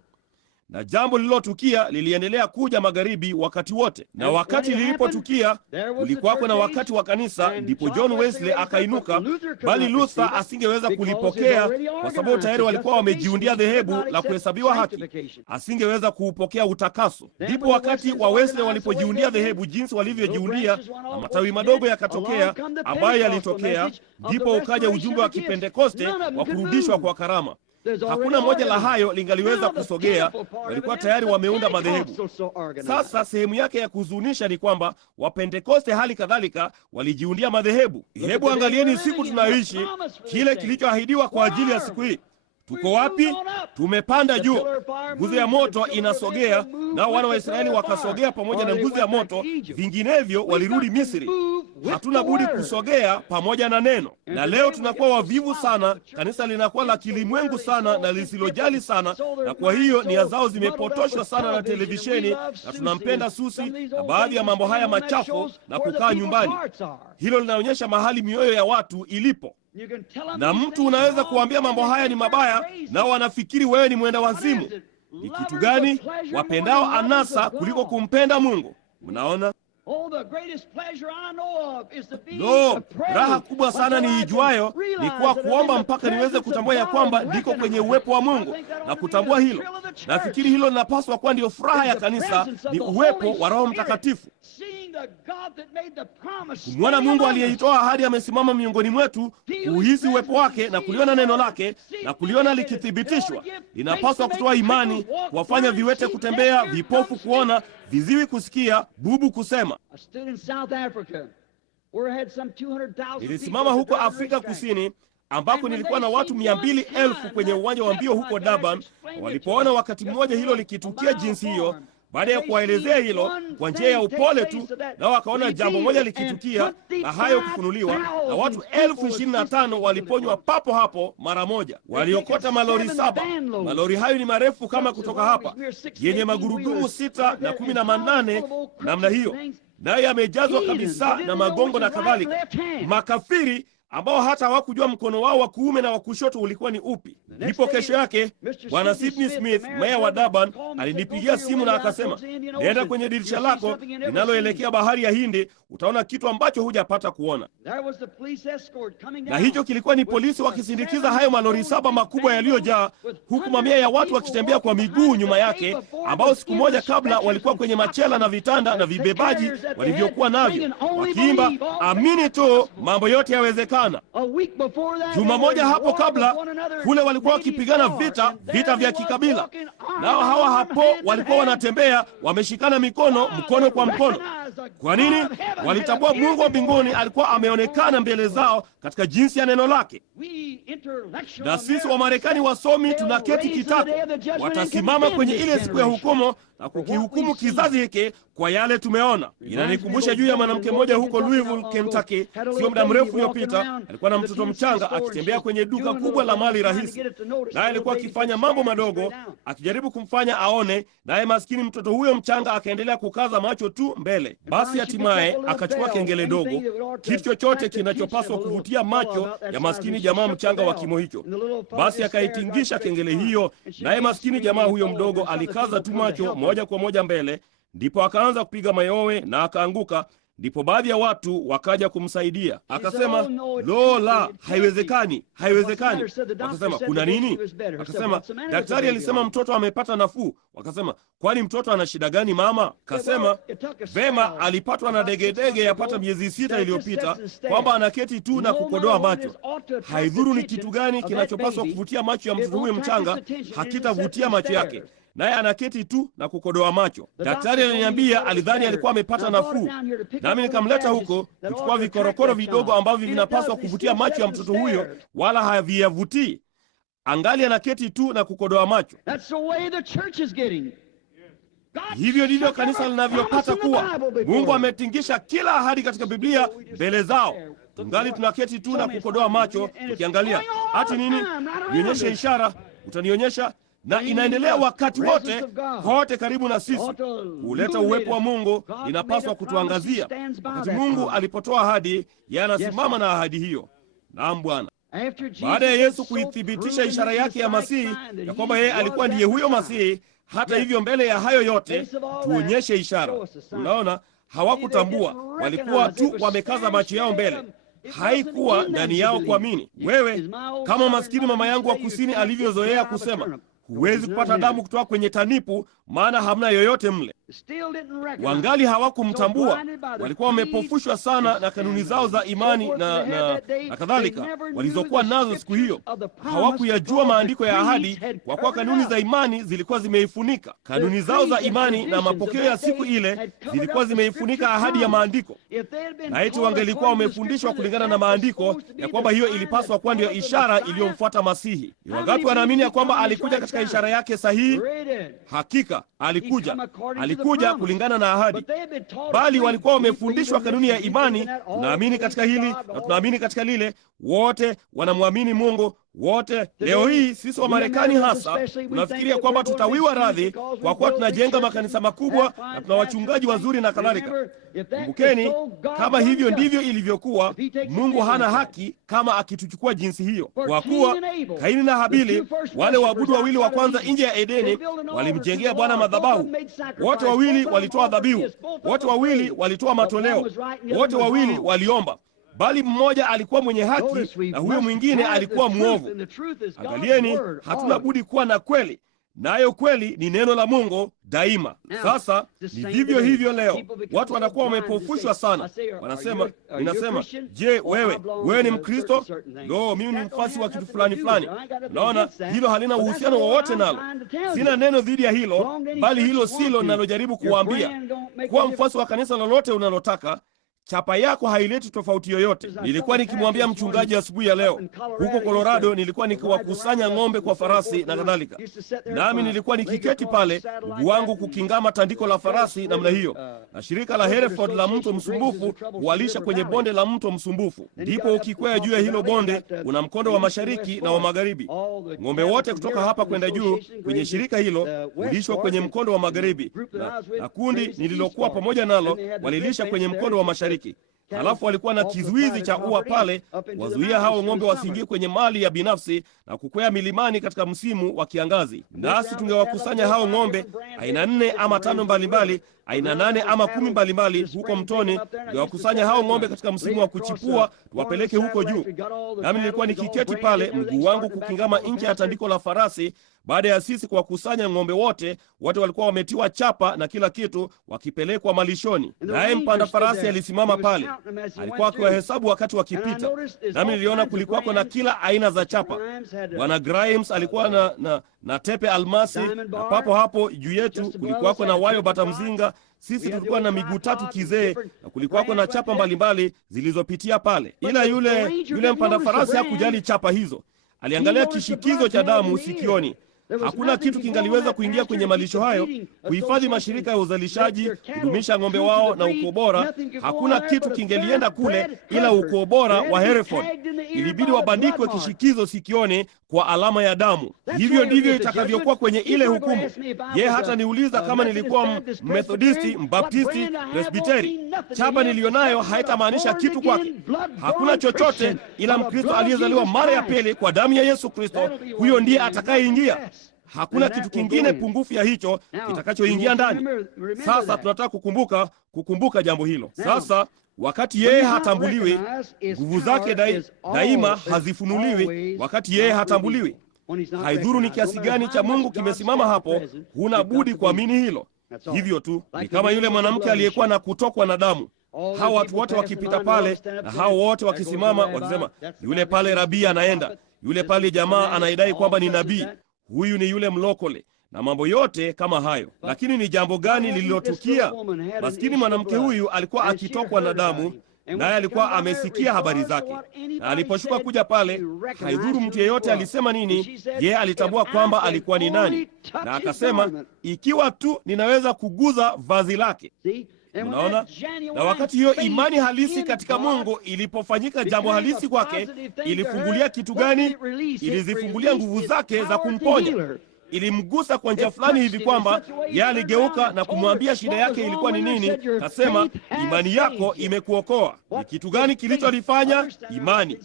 na jambo lililotukia liliendelea kuja magharibi wakati wote. Na wakati lilipotukia ulikuwako na wakati wa kanisa, ndipo John Wesley akainuka, bali Luther asingeweza kulipokea kwa sababu tayari walikuwa wamejiundia dhehebu la kuhesabiwa haki. Asingeweza kuupokea utakaso. Ndipo wakati wa Wesley walipojiundia dhehebu jinsi walivyojiundia, na matawi madogo yakatokea ambayo yalitokea, ndipo ukaja ujumbe wa Kipentekoste wa kurudishwa kwa karama. Hakuna moja la hayo lingaliweza kusogea, walikuwa tayari wameunda madhehebu. Sasa sehemu yake ya kuhuzunisha ni kwamba Wapentekoste hali kadhalika walijiundia madhehebu. Hebu angalieni siku tunayoishi, kile kilichoahidiwa kwa ajili ya siku hii. Tuko wapi? Tumepanda juu. Nguzo ya moto inasogea, nao wana wa Israeli wakasogea pamoja na nguzo ya moto, vinginevyo walirudi Misri. Hatuna budi kusogea pamoja na neno. Na leo tunakuwa wavivu sana, kanisa linakuwa la kilimwengu sana na lisilojali sana, na kwa hiyo nia zao zimepotoshwa sana na televisheni, na tunampenda Susi na baadhi ya mambo haya machafu na kukaa nyumbani. Hilo linaonyesha mahali mioyo ya watu ilipo. Na mtu unaweza kuambia mambo haya ni mabaya, nao wanafikiri wewe ni mwenda wazimu. Ni kitu gani? Wapendao anasa kuliko kumpenda Mungu. Mnaona? Raha kubwa sana niijuayo ni kuwa kuomba mpaka niweze kutambua ya kwamba niko kwenye uwepo wa Mungu, na kutambua hilo. Nafikiri hilo linapaswa kuwa ndio furaha ya kanisa, ni uwepo wa Roho Mtakatifu. Kumwona Mungu aliyeitoa ahadi amesimama miongoni mwetu, kuhisi uwepo wake na kuliona neno lake na kuliona likithibitishwa. Linapaswa kutoa imani, kuwafanya viwete kutembea, vipofu kuona, viziwi kusikia, bubu kusema. Nilisimama huko Afrika Kusini ambako nilikuwa na watu 200,000 kwenye uwanja wa mbio huko Durban. Walipoona wakati mmoja hilo likitukia jinsi hiyo, baada ya kuwaelezea hilo kwa njia ya upole tu, nao wakaona jambo moja likitukia na hayo kufunuliwa, na watu 25,000 waliponywa papo hapo mara moja. Waliokota malori 7. Malori hayo ni marefu kama kutoka hapa, yenye magurudumu 6 na 18 namna hiyo. naye amejazwa kabisa na magongo na kadhalika, makafiri ambao hata hawakujua mkono wao wa kuume na wa kushoto ulikuwa ni upi. Ndipo kesho yake Bwana Sidney Smith, meya wa Durban, alinipigia simu na akasema, nenda kwenye dirisha lako linaloelekea bahari ya Hindi, utaona kitu ambacho hujapata kuona. Na hicho kilikuwa ni polisi wakisindikiza hayo malori 7 makubwa yaliyojaa, huku mamia ya watu wakitembea kwa miguu nyuma yake, ambao siku moja kabla walikuwa kwenye machela na vitanda na vibebaji walivyokuwa navyo, wakiimba amini tu, mambo yote yawezekana. Juma moja hapo kabla, kule walikuwa wakipigana vita vya kikabila, nao hawa hapo walikuwa wanatembea wameshikana mkono kwa mkono. Kwa nini? Walitambua Mungu wa mbinguni alikuwa ameonekana mbele zao katika jinsi ya neno lake. Na sisi wa Marekani wasomi tunaketi kitako, watasimama kwenye ile siku ya hukumu na kukihukumu kizazi hiki kwa yale tumeona. Inanikumbusha juu ya mwanamke mmoja huko Louisville, Kentucky, sio muda mrefu uliopita. Alikuwa na mtoto mchanga akitembea kwenye duka kubwa la mali rahisi, naye alikuwa akifanya mambo madogo akijaribu kumfanya aone, naye maskini mtoto huyo mchanga akaendelea kukaza macho tu mbele. Basi hatimaye akachukua kengele dogo, kitu chochote kinachopaswa kuvutia macho ya maskini jamaa mchanga wa kimo hicho. Basi akaitingisha kengele hiyo, naye maskini jamaa huyo mdogo alikaza tu macho moja kwa moja mbele. Ndipo akaanza kupiga mayowe na akaanguka. Ndipo baadhi ya watu wakaja kumsaidia. Akasema, lo la, haiwezekani, haiwezekani. Wakasema, kuna nini? Akasema, daktari alisema mtoto amepata nafuu. Wakasema, kwani mtoto ana shida gani mama? Akasema, vema, alipatwa na degedege yapata miezi 6 iliyopita, kwamba anaketi tu na kukodoa macho. Haidhuru ni kitu gani kinachopaswa kuvutia macho ya mtoto huyo mchanga, hakitavutia macho yake, naye anaketi tu na kukodoa macho. Daktari aliniambia alidhani alikuwa amepata nafuu, nami nikamleta huko kuchukua vikorokoro vidogo ambavyo vinapaswa kuvutia macho ya mtoto huyo, wala haviyavutii. Angali anaketi tu na kukodoa macho. Hivyo ndivyo kanisa linavyopata kuwa. Mungu ametingisha kila ahadi katika Biblia mbele zao. Tungali tunaketi tu na kukodoa macho tukiangalia, ati nini? Nionyeshe ishara, utanionyesha. Na inaendelea wakati wote kote karibu na sisi. Huleta uwepo wa Mungu inapaswa kutuangazia. Wakati Mungu alipotoa ahadi, yeye anasimama na ahadi hiyo. Naam Bwana. Baada ya Yesu kuithibitisha ishara yake ya Masihi, ya kwamba yeye alikuwa ndiye huyo Masihi, hata hivyo mbele ya hayo yote tuonyeshe ishara. Unaona, hawakutambua, walikuwa tu wamekaza macho yao mbele. Haikuwa ndani yao kuamini. Wewe kama maskini mama yangu wa kusini alivyozoea kusema, huwezi kupata damu kutoka kwenye tanipu, maana hamna yoyote mle. Wangali hawakumtambua, walikuwa wamepofushwa sana na kanuni zao za imani na kadhalika walizokuwa nazo siku hiyo. Hawakuyajua maandiko ya ahadi, kwa kuwa kanuni za imani zilikuwa zimeifunika. Kanuni zao za imani na mapokeo ya siku ile zilikuwa zimeifunika ahadi ya maandiko. Na eti wangelikuwa wamefundishwa kulingana na maandiko ya kwamba hiyo ilipaswa kuwa ndio ishara iliyomfuata Masihi. Ni wangapi wanaamini ya kwamba alikuja katika ishara yake sahihi? Hakika alikuja kulingana na ahadi, bali walikuwa wamefundishwa kanuni ya imani. Tunaamini katika hili na tunaamini katika lile. Wote wanamwamini Mungu. Wote leo hii sisi wa Marekani hasa tunafikiria kwamba tutawiwa radhi kwa kuwa tunajenga makanisa makubwa na tuna wachungaji wazuri na kadhalika. Kumbukeni, kama hivyo ndivyo ilivyokuwa, Mungu hana haki kama akituchukua jinsi hiyo. Kwa kuwa Kaini na Habili, wale waabudu wawili wa kwanza nje ya Edeni, walimjengea Bwana madhabahu. Wote wawili walitoa dhabihu, wote wawili walitoa matoleo, wote wawili waliomba, bali mmoja alikuwa mwenye haki na huyo mwingine alikuwa mwovu. Angalieni, hatuna budi kuwa na kweli, nayo kweli ni neno la Mungu daima. Sasa ni vivyo hivyo leo. Watu wanakuwa wamepofushwa sana. Ninasema, je, wewe ni Mkristo? Lo, mimi ni mfasi wa kitu fulani fulani. Naona hilo halina uhusiano wowote nalo. Sina neno dhidi ya hilo, bali hilo silo ninalojaribu kuwaambia. Kuwa mfasi wa kanisa lolote unalotaka, chapa yako haileti tofauti yoyote. Nilikuwa nikimwambia mchungaji asubuhi ya leo, huko Colorado nilikuwa nikiwakusanya ng'ombe kwa farasi na kadhalika, nami nilikuwa nikiketi pale, mguu wangu kukingama tandiko la farasi namna hiyo, na shirika la Hereford la mto msumbufu hualisha kwenye bonde la mto msumbufu. Ndipo ukikwea juu ya hilo bonde, una mkondo wa mashariki na wa magharibi. Ng'ombe wote kutoka hapa kwenda juu kwenye shirika hilo hulishwa kwenye mkondo wa magharibi, na kundi nililokuwa pamoja nalo walilisha kwenye mkondo wa mashariki. Halafu walikuwa na kizuizi cha ua pale wazuia hao ng'ombe wasiingie kwenye mali ya binafsi na kukwea milimani katika msimu wa kiangazi. Nasi tungewakusanya hao ng'ombe aina 4 ama 5 mbalimbali, aina 8 ama 10 mbalimbali huko mtoni. Tungewakusanya hao ng'ombe katika msimu wa kuchipua, tuwapeleke huko juu. Nami nilikuwa nikiketi pale, mguu wangu kukingama nje ya tandiko la farasi. Baada ya sisi kuwakusanya ng'ombe wote walikuwa wametiwa chapa na kila kitu, wakipelekwa malishoni. Naye mpanda farasi alisimama pale, alikuwa akiwahesabu wakati wakipita. Nami niliona kulikuwako na kila aina za chapa. Bwana Grimes alikuwa na tepe almasi, na papo hapo juu yetu kulikuwako na wayo bata mzinga. Sisi tulikuwa na miguu 3 kizee, na kulikuwako na chapa mbalimbali zilizopitia pale. Ila yule mpanda farasi hakujali chapa hizo. Aliangalia kishikizo cha damu sikioni. Hakuna kitu kingaliweza kuingia kwenye malisho hayo, kuhifadhi mashirika ya uzalishaji, kudumisha ng'ombe wao na ukoo bora. Hakuna kitu kingelienda kule ila ukoo bora wa Hereford. Ilibidi wabandikwe kishikizo sikioni kwa alama ya damu. Hivyo ndivyo itakavyokuwa kwenye ile hukumu. Hata niuliza kama nilikuwa Methodisti, Mbaptisti, Presbiteri, chapa nilionayo haitamaanisha kitu kwake. Hakuna chochote ila Mkristo aliyezaliwa mara ya pili kwa damu ya Yesu Kristo, huyo ndiye atakayeingia. Hakuna kitu kingine pungufu ya hicho kitakachoingia ndani. Sasa tunataka kukumbuka jambo hilo. Sasa wakati yeye hatambuliwi, nguvu zake daima hazifunuliwi. Wakati yeye hatambuliwi, haidhuru ni kiasi gani cha Mungu kimesimama hapo, huna budi kuamini hilo. Hivyo tu ni kama yule mwanamke aliyekuwa na kutokwa na damu. Hao watu wote wakipita pale, na hao wote wakisimama wakisema, yule pale rabii anaenda, yule pale jamaa anaidai kwamba ni nabii, huyu ni yule mlokole, na mambo yote kama hayo. Lakini ni jambo gani lililotukia? Maskini mwanamke huyu alikuwa akitokwa na damu, naye alikuwa amesikia habari zake, na aliposhuka kuja pale, haidhuru mtu yeyote alisema nini, yeye alitambua kwamba alikuwa ni nani, na akasema, ikiwa tu ninaweza kuguza vazi lake. Unaona? Na wakati hiyo imani halisi katika Mungu ilipofanyika jambo halisi kwake, ilifungulia kitu gani? Ilizifungulia nguvu zake za kumponya. Ilimgusa kwa njia fulani hivi kwamba yeye aligeuka na kumwambia shida yake ilikuwa ni nini. Kasema, imani yako imekuokoa. Ni kitu gani kilicholifanya? Imani.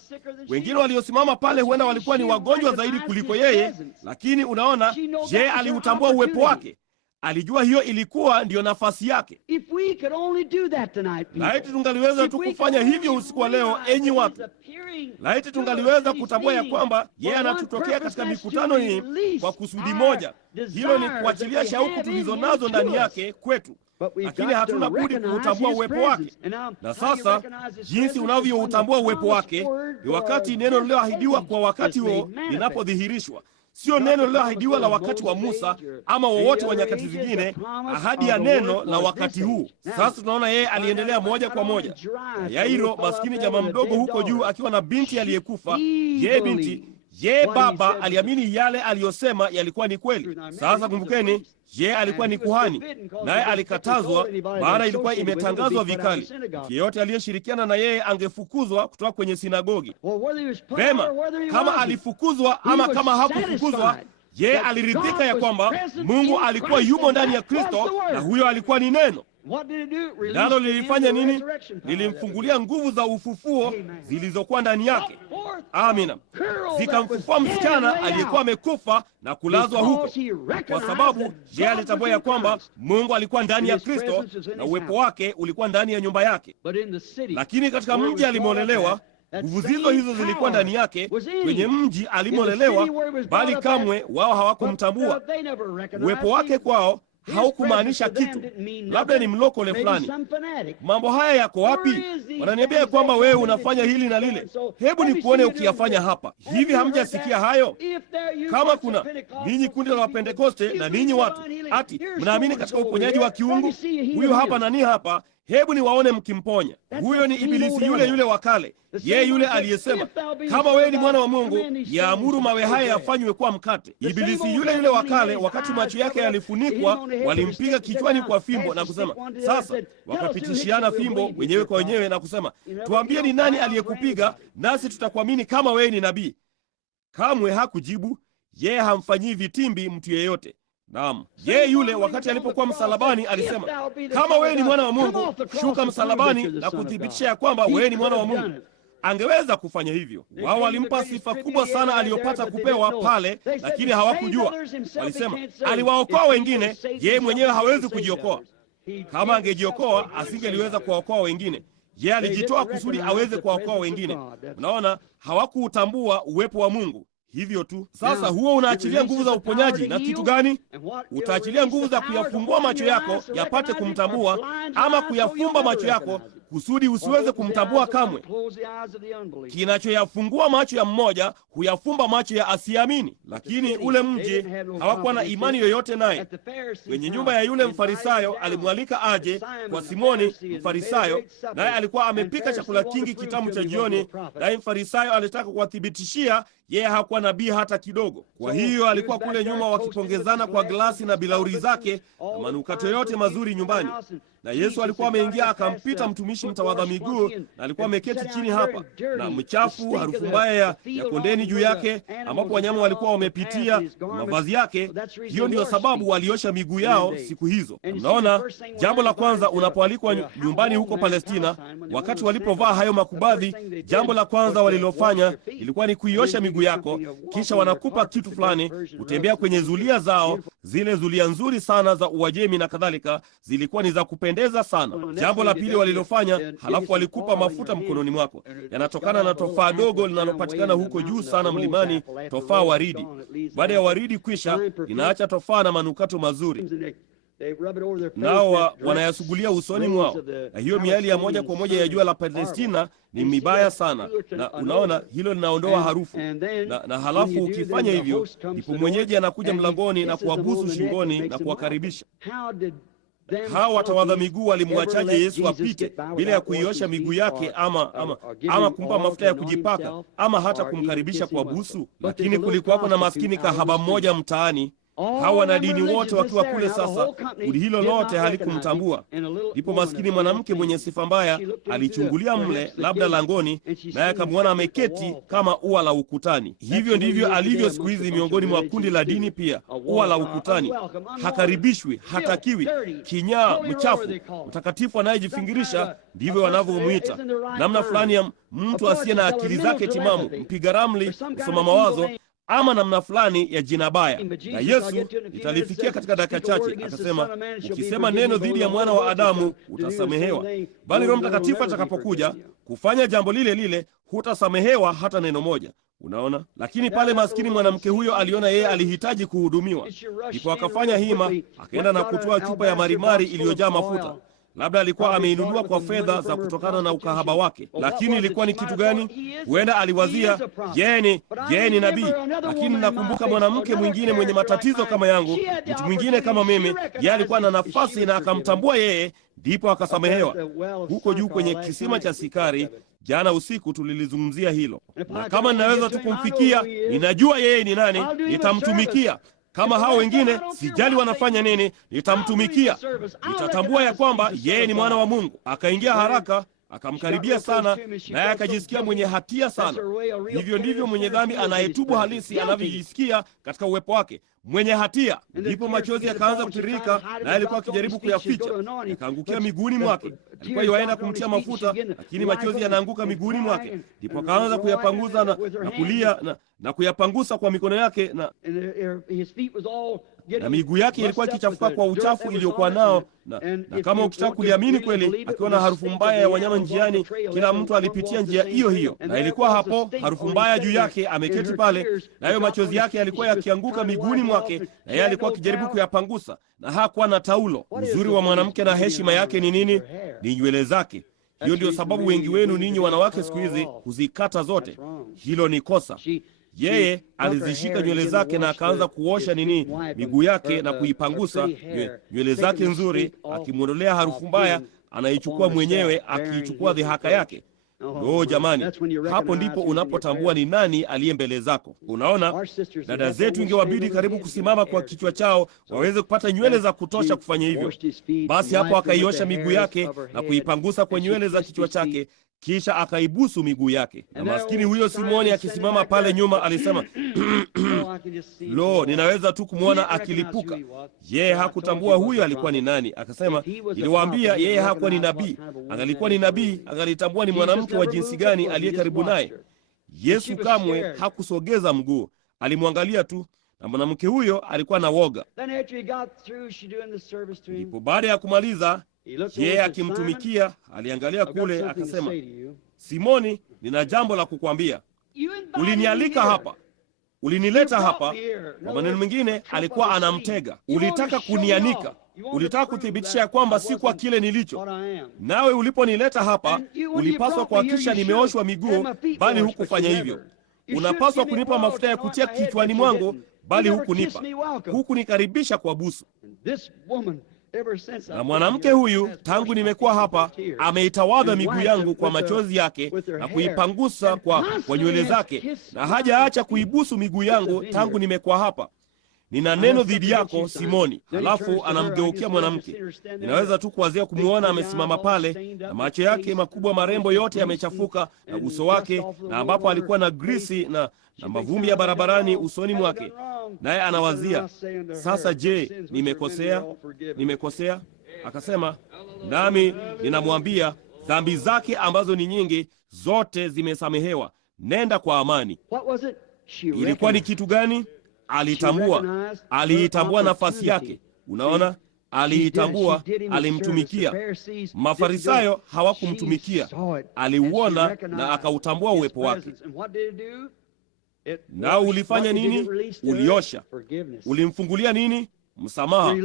Wengine waliosimama pale huenda walikuwa ni wagonjwa zaidi kuliko yeye, lakini unaona, je, aliutambua uwepo wake? Alijua hiyo ilikuwa ndiyo nafasi yake. Laiti tungaliweza tu kufanya hivyo usiku wa leo, enyi watu. Laiti tungaliweza kutambua ya kwamba yeye anatutokea katika mikutano hii kwa kusudi moja. Hilo ni kuachilia shauku tulizonazo ndani yake kwetu, lakini hatuna budi kuutambua uwepo wake. Na sasa jinsi unavyoutambua uwepo wake ni wakati neno lililoahidiwa kwa wakati huo linapodhihirishwa. Sio neno lililoahidiwa la wakati wa Musa ama wowote wa nyakati zingine, ahadi ya neno la wakati huu. Sasa tunaona yeye aliendelea moja kwa moja. Yairo, maskini jamaa mdogo huko juu, akiwa na binti aliyekufa. Yeye baba aliamini yale aliyosema yalikuwa ni kweli. Sasa kumbukeni, yeye alikuwa ni kuhani, naye alikatazwa, maana ilikuwa imetangazwa vikali. Yeyote aliyeshirikiana na yeye angefukuzwa kutoka kwenye sinagogi. Vema, kama alifukuzwa ama kama hakufukuzwa, yeye aliridhika ya kwamba Mungu alikuwa yumo ndani ya Kristo, na huyo alikuwa ni neno. Nalo lilifanya nini? Lilimfungulia nguvu za ufufuo zilizokuwa ndani yake. Amina. Zikamfufua msichana aliyekuwa amekufa na kulazwa huko, kwa sababu yeye alitambua ya kwamba Mungu alikuwa ndani ya Kristo na uwepo wake ulikuwa ndani ya nyumba yake. Lakini katika mji alimolelewa, nguvu hizo zilikuwa ndani yake kwenye mji alimolelewa, bali kamwe wao hawakumtambua. Uwepo wake kwao haukumaanisha kitu. Labda ni mlokole fulani. Mambo haya yako wapi? Wananiambia kwamba wewe unafanya hili na lile. Hebu nikuone ukiyafanya hapa. Hivi hamjasikia hayo? Kama kuna ninyi kundi la Wapentekoste na ninyi watu ati mnaamini katika uponyaji wa kiungu, huyu hapa na ni hapa, hebu niwaone mkimponya. Huyo ni ibilisi yule yule wa kale, yeye yule aliyesema, kama wewe ni mwana wa Mungu, yaamuru mawe haya yafanywe kuwa mkate. Ibilisi yule yule wa kale, wakati macho yake yalifunikwa, walimpiga kichwani kwa fimbo na kusema, sasa wakapitishiana fimbo wenyewe kwa wenyewe na kusema, tuambie ni nani aliyekupiga, nasi tutakuamini kama wewe ni nabii. Kamwe hakujibu. Yeye hamfanyii vitimbi mtu yeyote. Naam, yeye yule wakati alipokuwa msalabani alisema, kama wewe ni mwana wa Mungu, shuka msalabani na kuthibitisha ya kwamba wewe ni mwana wa Mungu. Angeweza kufanya hivyo. Wao walimpa sifa kubwa sana aliyopata kupewa pale, lakini hawakujua. Walisema, aliwaokoa wengine, yeye mwenyewe hawezi kujiokoa. Kama angejiokoa, asingeliweza kuwaokoa wengine. Yeye alijitoa kusudi aweze kuwaokoa wengine. Unaona, hawakuutambua uwepo wa Mungu. Hivyo tu. Sasa huo unaachilia nguvu za uponyaji na kitu gani? Utaachilia nguvu za kuyafungua macho yako yapate kumtambua, ama kuyafumba macho yako kusudi usiweze kumtambua kamwe. Kinachoyafungua macho ya mmoja huyafumba macho ya asiamini. Lakini ule mji hawakuwa na imani yoyote naye. Kwenye nyumba ya yule Mfarisayo alimwalika aje kwa Simoni Mfarisayo, naye alikuwa amepika chakula kingi kitamu cha jioni, naye Mfarisayo alitaka kuwathibitishia yeye hakuwa nabii hata kidogo. Kwa hiyo alikuwa kule nyuma wakipongezana kwa glasi na bilauri zake na manukato yote mazuri nyumbani. Na Yesu alikuwa ameingia, akampita mtumishi mtawadha miguu, na alikuwa ameketi chini hapa, na mchafu, harufu mbaya ya kondeni juu yake, ambapo wanyama walikuwa wamepitia mavazi yake. Hiyo ndiyo sababu waliosha miguu yao siku hizo. Mnaona, jambo la kwanza unapoalikwa nyumbani huko Palestina, wakati walipovaa hayo makubadhi, jambo la kwanza walilofanya ilikuwa ni kuiosha miguu yako, kisha wanakupa kitu fulani, kutembea kwenye zulia zao, zile zulia nzuri sana za Uajemi na kadhalika, zilikuwa ni za kupendeza sana. Jambo la pili walilofanya, halafu walikupa mafuta mkononi mwako, yanatokana na tofaa dogo linalopatikana huko juu sana mlimani, tofaa waridi. Baada ya waridi kwisha, inaacha tofaa na manukato mazuri, nao wanayasugulia usoni mwao. Na hiyo miali ya moja kwa moja ya jua la Palestina ni mibaya sana, na unaona hilo linaondoa harufu. Na halafu ukifanya hivyo, ndipo mwenyeji anakuja mlangoni na kuwabusu shingoni na kuwakaribisha. Hawa watawadha miguu walimwachaje Yesu apite bila ya kuiosha miguu yake, ama kumpa mafuta ya kujipaka, ama hata kumkaribisha kwa busu? Lakini kulikuwako na maskini kahaba mmoja mtaani, hawa na dini wote wakiwa kule. Sasa kundi hilo lote halikumtambua. Ndipo maskini mwanamke mwenye sifa mbaya alichungulia mle, labda langoni, naye akamwona ameketi kama ua la ukutani. Hivyo ndivyo alivyo siku hizi miongoni mwa kundi la dini pia, ua la ukutani. Hakaribishwi, hatakiwi, kinyaa, mchafu, mtakatifu anayejifingirisha, ndivyo wanavyomwita. Namna fulani ya mtu asiye na akili zake timamu, mpiga ramli, msoma mawazo, ama namna fulani ya jina baya. Na Yesu italifikia katika dakika chache, akasema, ukisema neno dhidi ya mwana wa Adamu utasamehewa, bali Roho Mtakatifu atakapokuja kufanya jambo lile lile hutasamehewa hata neno moja. Unaona? Lakini pale maskini mwanamke huyo aliona yeye alihitaji kuhudumiwa, ndipo akafanya hima, akaenda na kutoa chupa ya marimari iliyojaa mafuta. Labda alikuwa ameinunua kwa fedha za kutokana na ukahaba wake. Lakini ilikuwa ni kitu gani? Huenda aliwazia yeye ni nabii. Lakini nakumbuka mwanamke mwingine mwenye matatizo kama yangu, mtu mwingine kama mimi, yeye alikuwa na nafasi na akamtambua yeye, ndipo akasamehewa. Huko juu kwenye kisima cha Sikari jana usiku tulilizungumzia hilo. Na kama ninaweza tu kumfikia, ninajua yeye ni nani, nitamtumikia. Kama hao wengine, sijali wanafanya nini, nitamtumikia. Nitatambua ya kwamba yeye ni mwana wa Mungu. Akaingia haraka, akamkaribia sana, naye akajisikia mwenye hatia sana. Hivyo ndivyo mwenye dhambi anayetubu halisi anavyojisikia katika uwepo wake, mwenye hatia. Ndipo machozi yakaanza kutiririka, naye alikuwa akijaribu kuyaficha, yakaangukia miguuni mwake. Alikuwa yuaenda kumtia mafuta, lakini machozi yanaanguka miguuni mwake. Ndipo akaanza kuyapanguza na kulia na kuyapangusa kwa mikono yake, na miguu yake ilikuwa ikichafuka kwa uchafu iliyokuwa nao. Na kama ukitaka kuliamini kweli, akiona harufu mbaya ya wanyama njiani, kila mtu alipitia njia hiyo hiyo, na ilikuwa hapo harufu mbaya juu yake, ameketi pale, na hayo machozi yake yalikuwa yakianguka miguuni mwake, na yeye alikuwa akijaribu kuyapangusa, na hakuwa na taulo. Uzuri wa mwanamke na heshima yake ni nini? Ni nywele zake. Hiyo ndio sababu wengi wenu ninyi wanawake siku hizi huzikata zote. Hilo ni kosa. Yeye alizishika nywele zake na akaanza kuosha miguu yake na kuipangusa nywele zake nzuri, akimwondolea harufu mbaya, anaichukua mwenyewe, akiichukua dhihaka yake. Jamani, hapo ndipo unapotambua ni nani aliye mbele zako. Unaona, dada zetu ingewabidi karibu kusimama kwa kichwa chao waweze kupata nywele za kutosha kufanya hivyo. Basi hapo akaiosha miguu yake na kuipangusa kwa nywele za kichwa chake, kisha akaibusu miguu yake. Na maskini huyo Simoni akisimama pale nyuma alisema, ninaweza tu kumwona akilipuka. Yeye hakutambua huyo alikuwa ni nani. Akasema, niliwaambia yeye hakuwa ni nabii. Angalikuwa ni nabii, angalitambua ni mwanamke wa jinsi gani aliye karibu naye. Yesu kamwe hakusogeza mguu, alimwangalia tu, na mwanamke huyo alikuwa na woga. Ndipo baada ya kumaliza, yeye akimtumikia, aliangalia kule akasema, Simoni, nina jambo la kukwambia. Ulinialika hapa, ulinileta hapa. Kwa maneno mengine, alikuwa anamtega. Ulitaka kunianika, ulitaka kuthibitisha ya kwamba si kwa kile nilicho. Nawe uliponileta hapa, ulipaswa kuhakikisha nimeoshwa miguu, bali hukufanya hivyo. Unapaswa kunipa mafuta ya kutia kichwani mwangu, bali hukunipa. Hukunikaribisha kwa busu. Na mwanamke huyu, tangu nimekuwa hapa, ameitawadha miguu yangu kwa machozi yake na kuipangusa kwa nywele zake, na hajaacha kuibusu miguu yangu tangu nimekuwa hapa. Nina neno dhidi yako Simoni. Halafu anamgeukia mwanamke. Ninaweza tu kuwazia kumwona amesimama pale, na macho yake makubwa marembo yote yamechafuka, na uso wake, na ambapo alikuwa na grisi na mavumbi ya barabarani usoni mwake. Naye anawazia, sasa je, nimekosea? Akasema, nami ninamwambia, dhambi zake ambazo ni nyingi zimesamehewa. Nenda kwa amani. Ilikuwa ni kitu gani? Aliitambua nafasi yake. Unaona, aliitambua, alimtumikia. Mafarisayo hawakumtumikia, aliuona na akautambua uwepo wake. Na ulifanya nini? Uliosha. Ulimfungulia nini? Msamaha.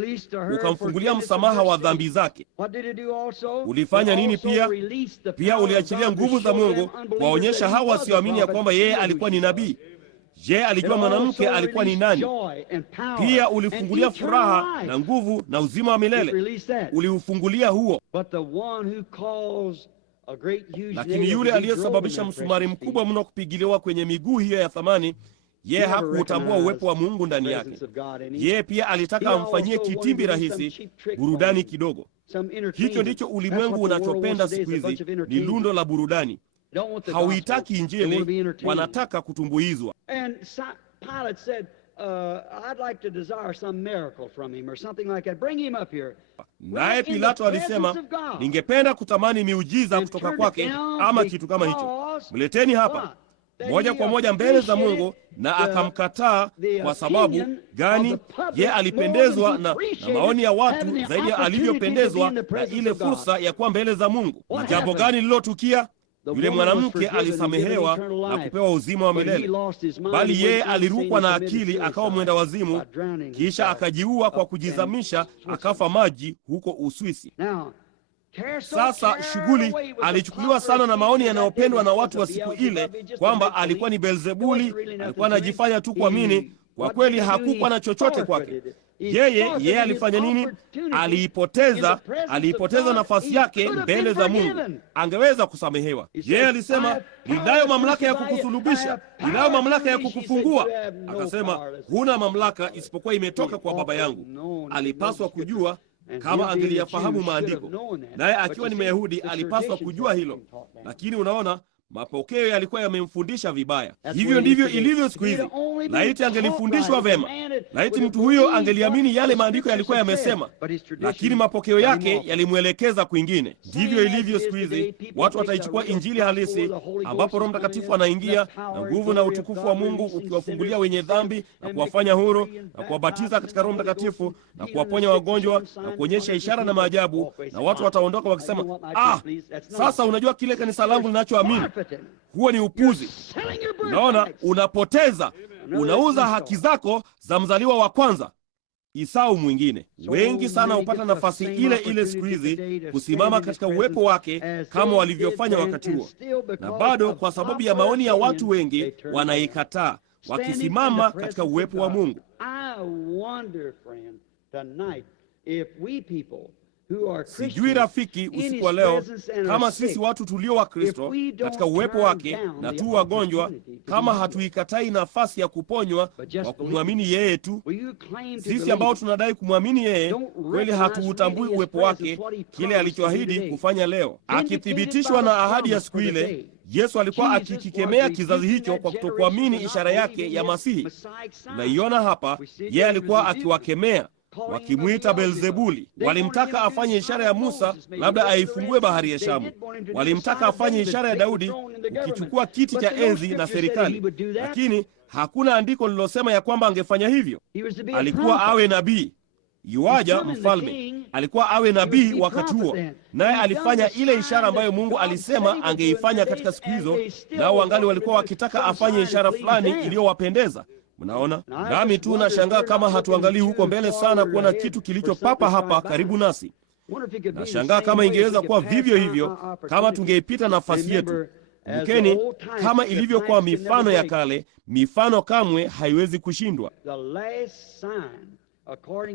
Ukamfungulia msamaha wa dhambi zake. Ulifanya nini pia? Pia uliachilia nguvu za Mungu kuwaonyesha hawa wasioamini ya kwamba yeye alikuwa ni nabii. Je, alijua mwanamke alikuwa ni nani? Pia ulifungulia furaha na nguvu na uzima wa milele. Uliufungulia huo. Lakini yule aliyesababisha msumari mkubwa mno kupigiliwa kwenye miguu hiyo ya thamani, yeye hakuutambua uwepo wa Mungu ndani yake. Yeye pia alitaka amfanyie kitimbi rahisi, burudani kidogo. Hicho ndicho ulimwengu unachopenda siku hizi, ni lundo la burudani. Hauitaki Injili, wanataka kutumbuizwa. Naye Pilato alisema, ningependa kutamani miujiza kutoka kwake, ama kitu kama hicho. Mleteni hapa. Moja kwa moja mbele za Mungu, na akamkataa. Kwa sababu gani? Ye alipendezwa na maoni ya watu zaidi ya alivyopendezwa na ile fursa ya kuwa mbele za Mungu. Na jambo gani lililotukia? Yule mwanamke alisamehewa na kupewa uzima wa milele, bali yeye alirukwa na akili, akawa mwenda wazimu, kisha akajiua kwa kujizamisha, akafa maji huko Uswisi. Sasa shughuli, alichukuliwa sana na maoni yanayopendwa na watu wa siku ile, kwamba alikuwa ni Beelzebuli, alikuwa anajifanya tu kuamini. Kwa kweli hakukuwa na chochote kwake. Yeye alifanya nini? Aliipoteza nafasi yake mbele za Mungu. Angeweza kusamehewa. Yeye alisema, ninayo mamlaka ya kukusulubisha, ninayo mamlaka ya kukufungua. Akasema, huna mamlaka isipokuwa imetoka kwa Baba yangu. Alipaswa kujua, kama angeliyafahamu maandiko. Naye akiwa ni Myahudi alipaswa kujua hilo. Lakini unaona, mapokeo yalikuwa yamemfundisha vibaya. Hivyo ndivyo ilivyo siku hizi. Laiti angelifundishwa vema, laiti mtu huyo angeliamini yale maandiko yalikuwa yamesema, lakini mapokeo yake yalimwelekeza kwingine. Ndivyo ilivyo siku hizi. Watu wataichukua Injili halisi, ambapo Roho Mtakatifu anaingia na nguvu na utukufu wa Mungu ukiwafungulia wenye dhambi na kuwafanya huru na kuwabatiza katika Roho Mtakatifu na kuwaponya wagonjwa na kuonyesha ishara na maajabu, na watu wataondoka wakisema, sasa unajua kile kanisa langu linachoamini. Huo ni upuzi. Unaona, unapoteza, unauza haki zako za mzaliwa wa kwanza. Isau mwingine. Wengi sana hupata nafasi ile ile siku hizi kusimama katika uwepo wake kama walivyofanya wakati huo, na bado kwa sababu ya maoni ya watu wengi wanaikataa, wakisimama katika uwepo wa Mungu. Sijui rafiki, usiku wa leo, kama sisi watu tulio wa Kristo katika uwepo wake na tu wagonjwa, kama hatuikatai nafasi ya kuponywa kwa kumwamini yeye tu. Sisi ambao tunadai kumwamini yeye, kweli hatuutambui uwepo wake, kile alichoahidi kufanya leo. Akithibitishwa na ahadi ya siku ile, Yesu alikuwa akikikemea kizazi hicho kwa kutokuamini ishara yake ya Masihi. Tunaiona hapa, yeye alikuwa akiwakemea wakimwita Beelzebuli. Walimtaka afanye ishara ya Musa, labda aifungue bahari ya Shamu. Walimtaka afanye ishara ya Daudi, ukichukua kiti cha enzi na serikali, lakini hakuna andiko lililosema ya kwamba angefanya hivyo. Alikuwa awe nabii. Yuaja mfalme, alikuwa awe nabii wakati huo, naye alifanya ile ishara ambayo Mungu alisema angeifanya katika siku hizo, nao wangali walikuwa wakitaka afanye ishara fulani iliyowapendeza. Mnaona, nami tu nashangaa kama hatuangalii huko mbele sana kuona kitu kilichopapa hapa karibu nasi. Nashangaa kama ingeweza kuwa vivyo hivyo kama tungeipita nafasi yetu. Kumbukeni, kama ilivyokuwa mifano ya kale, mifano kamwe haiwezi kushindwa.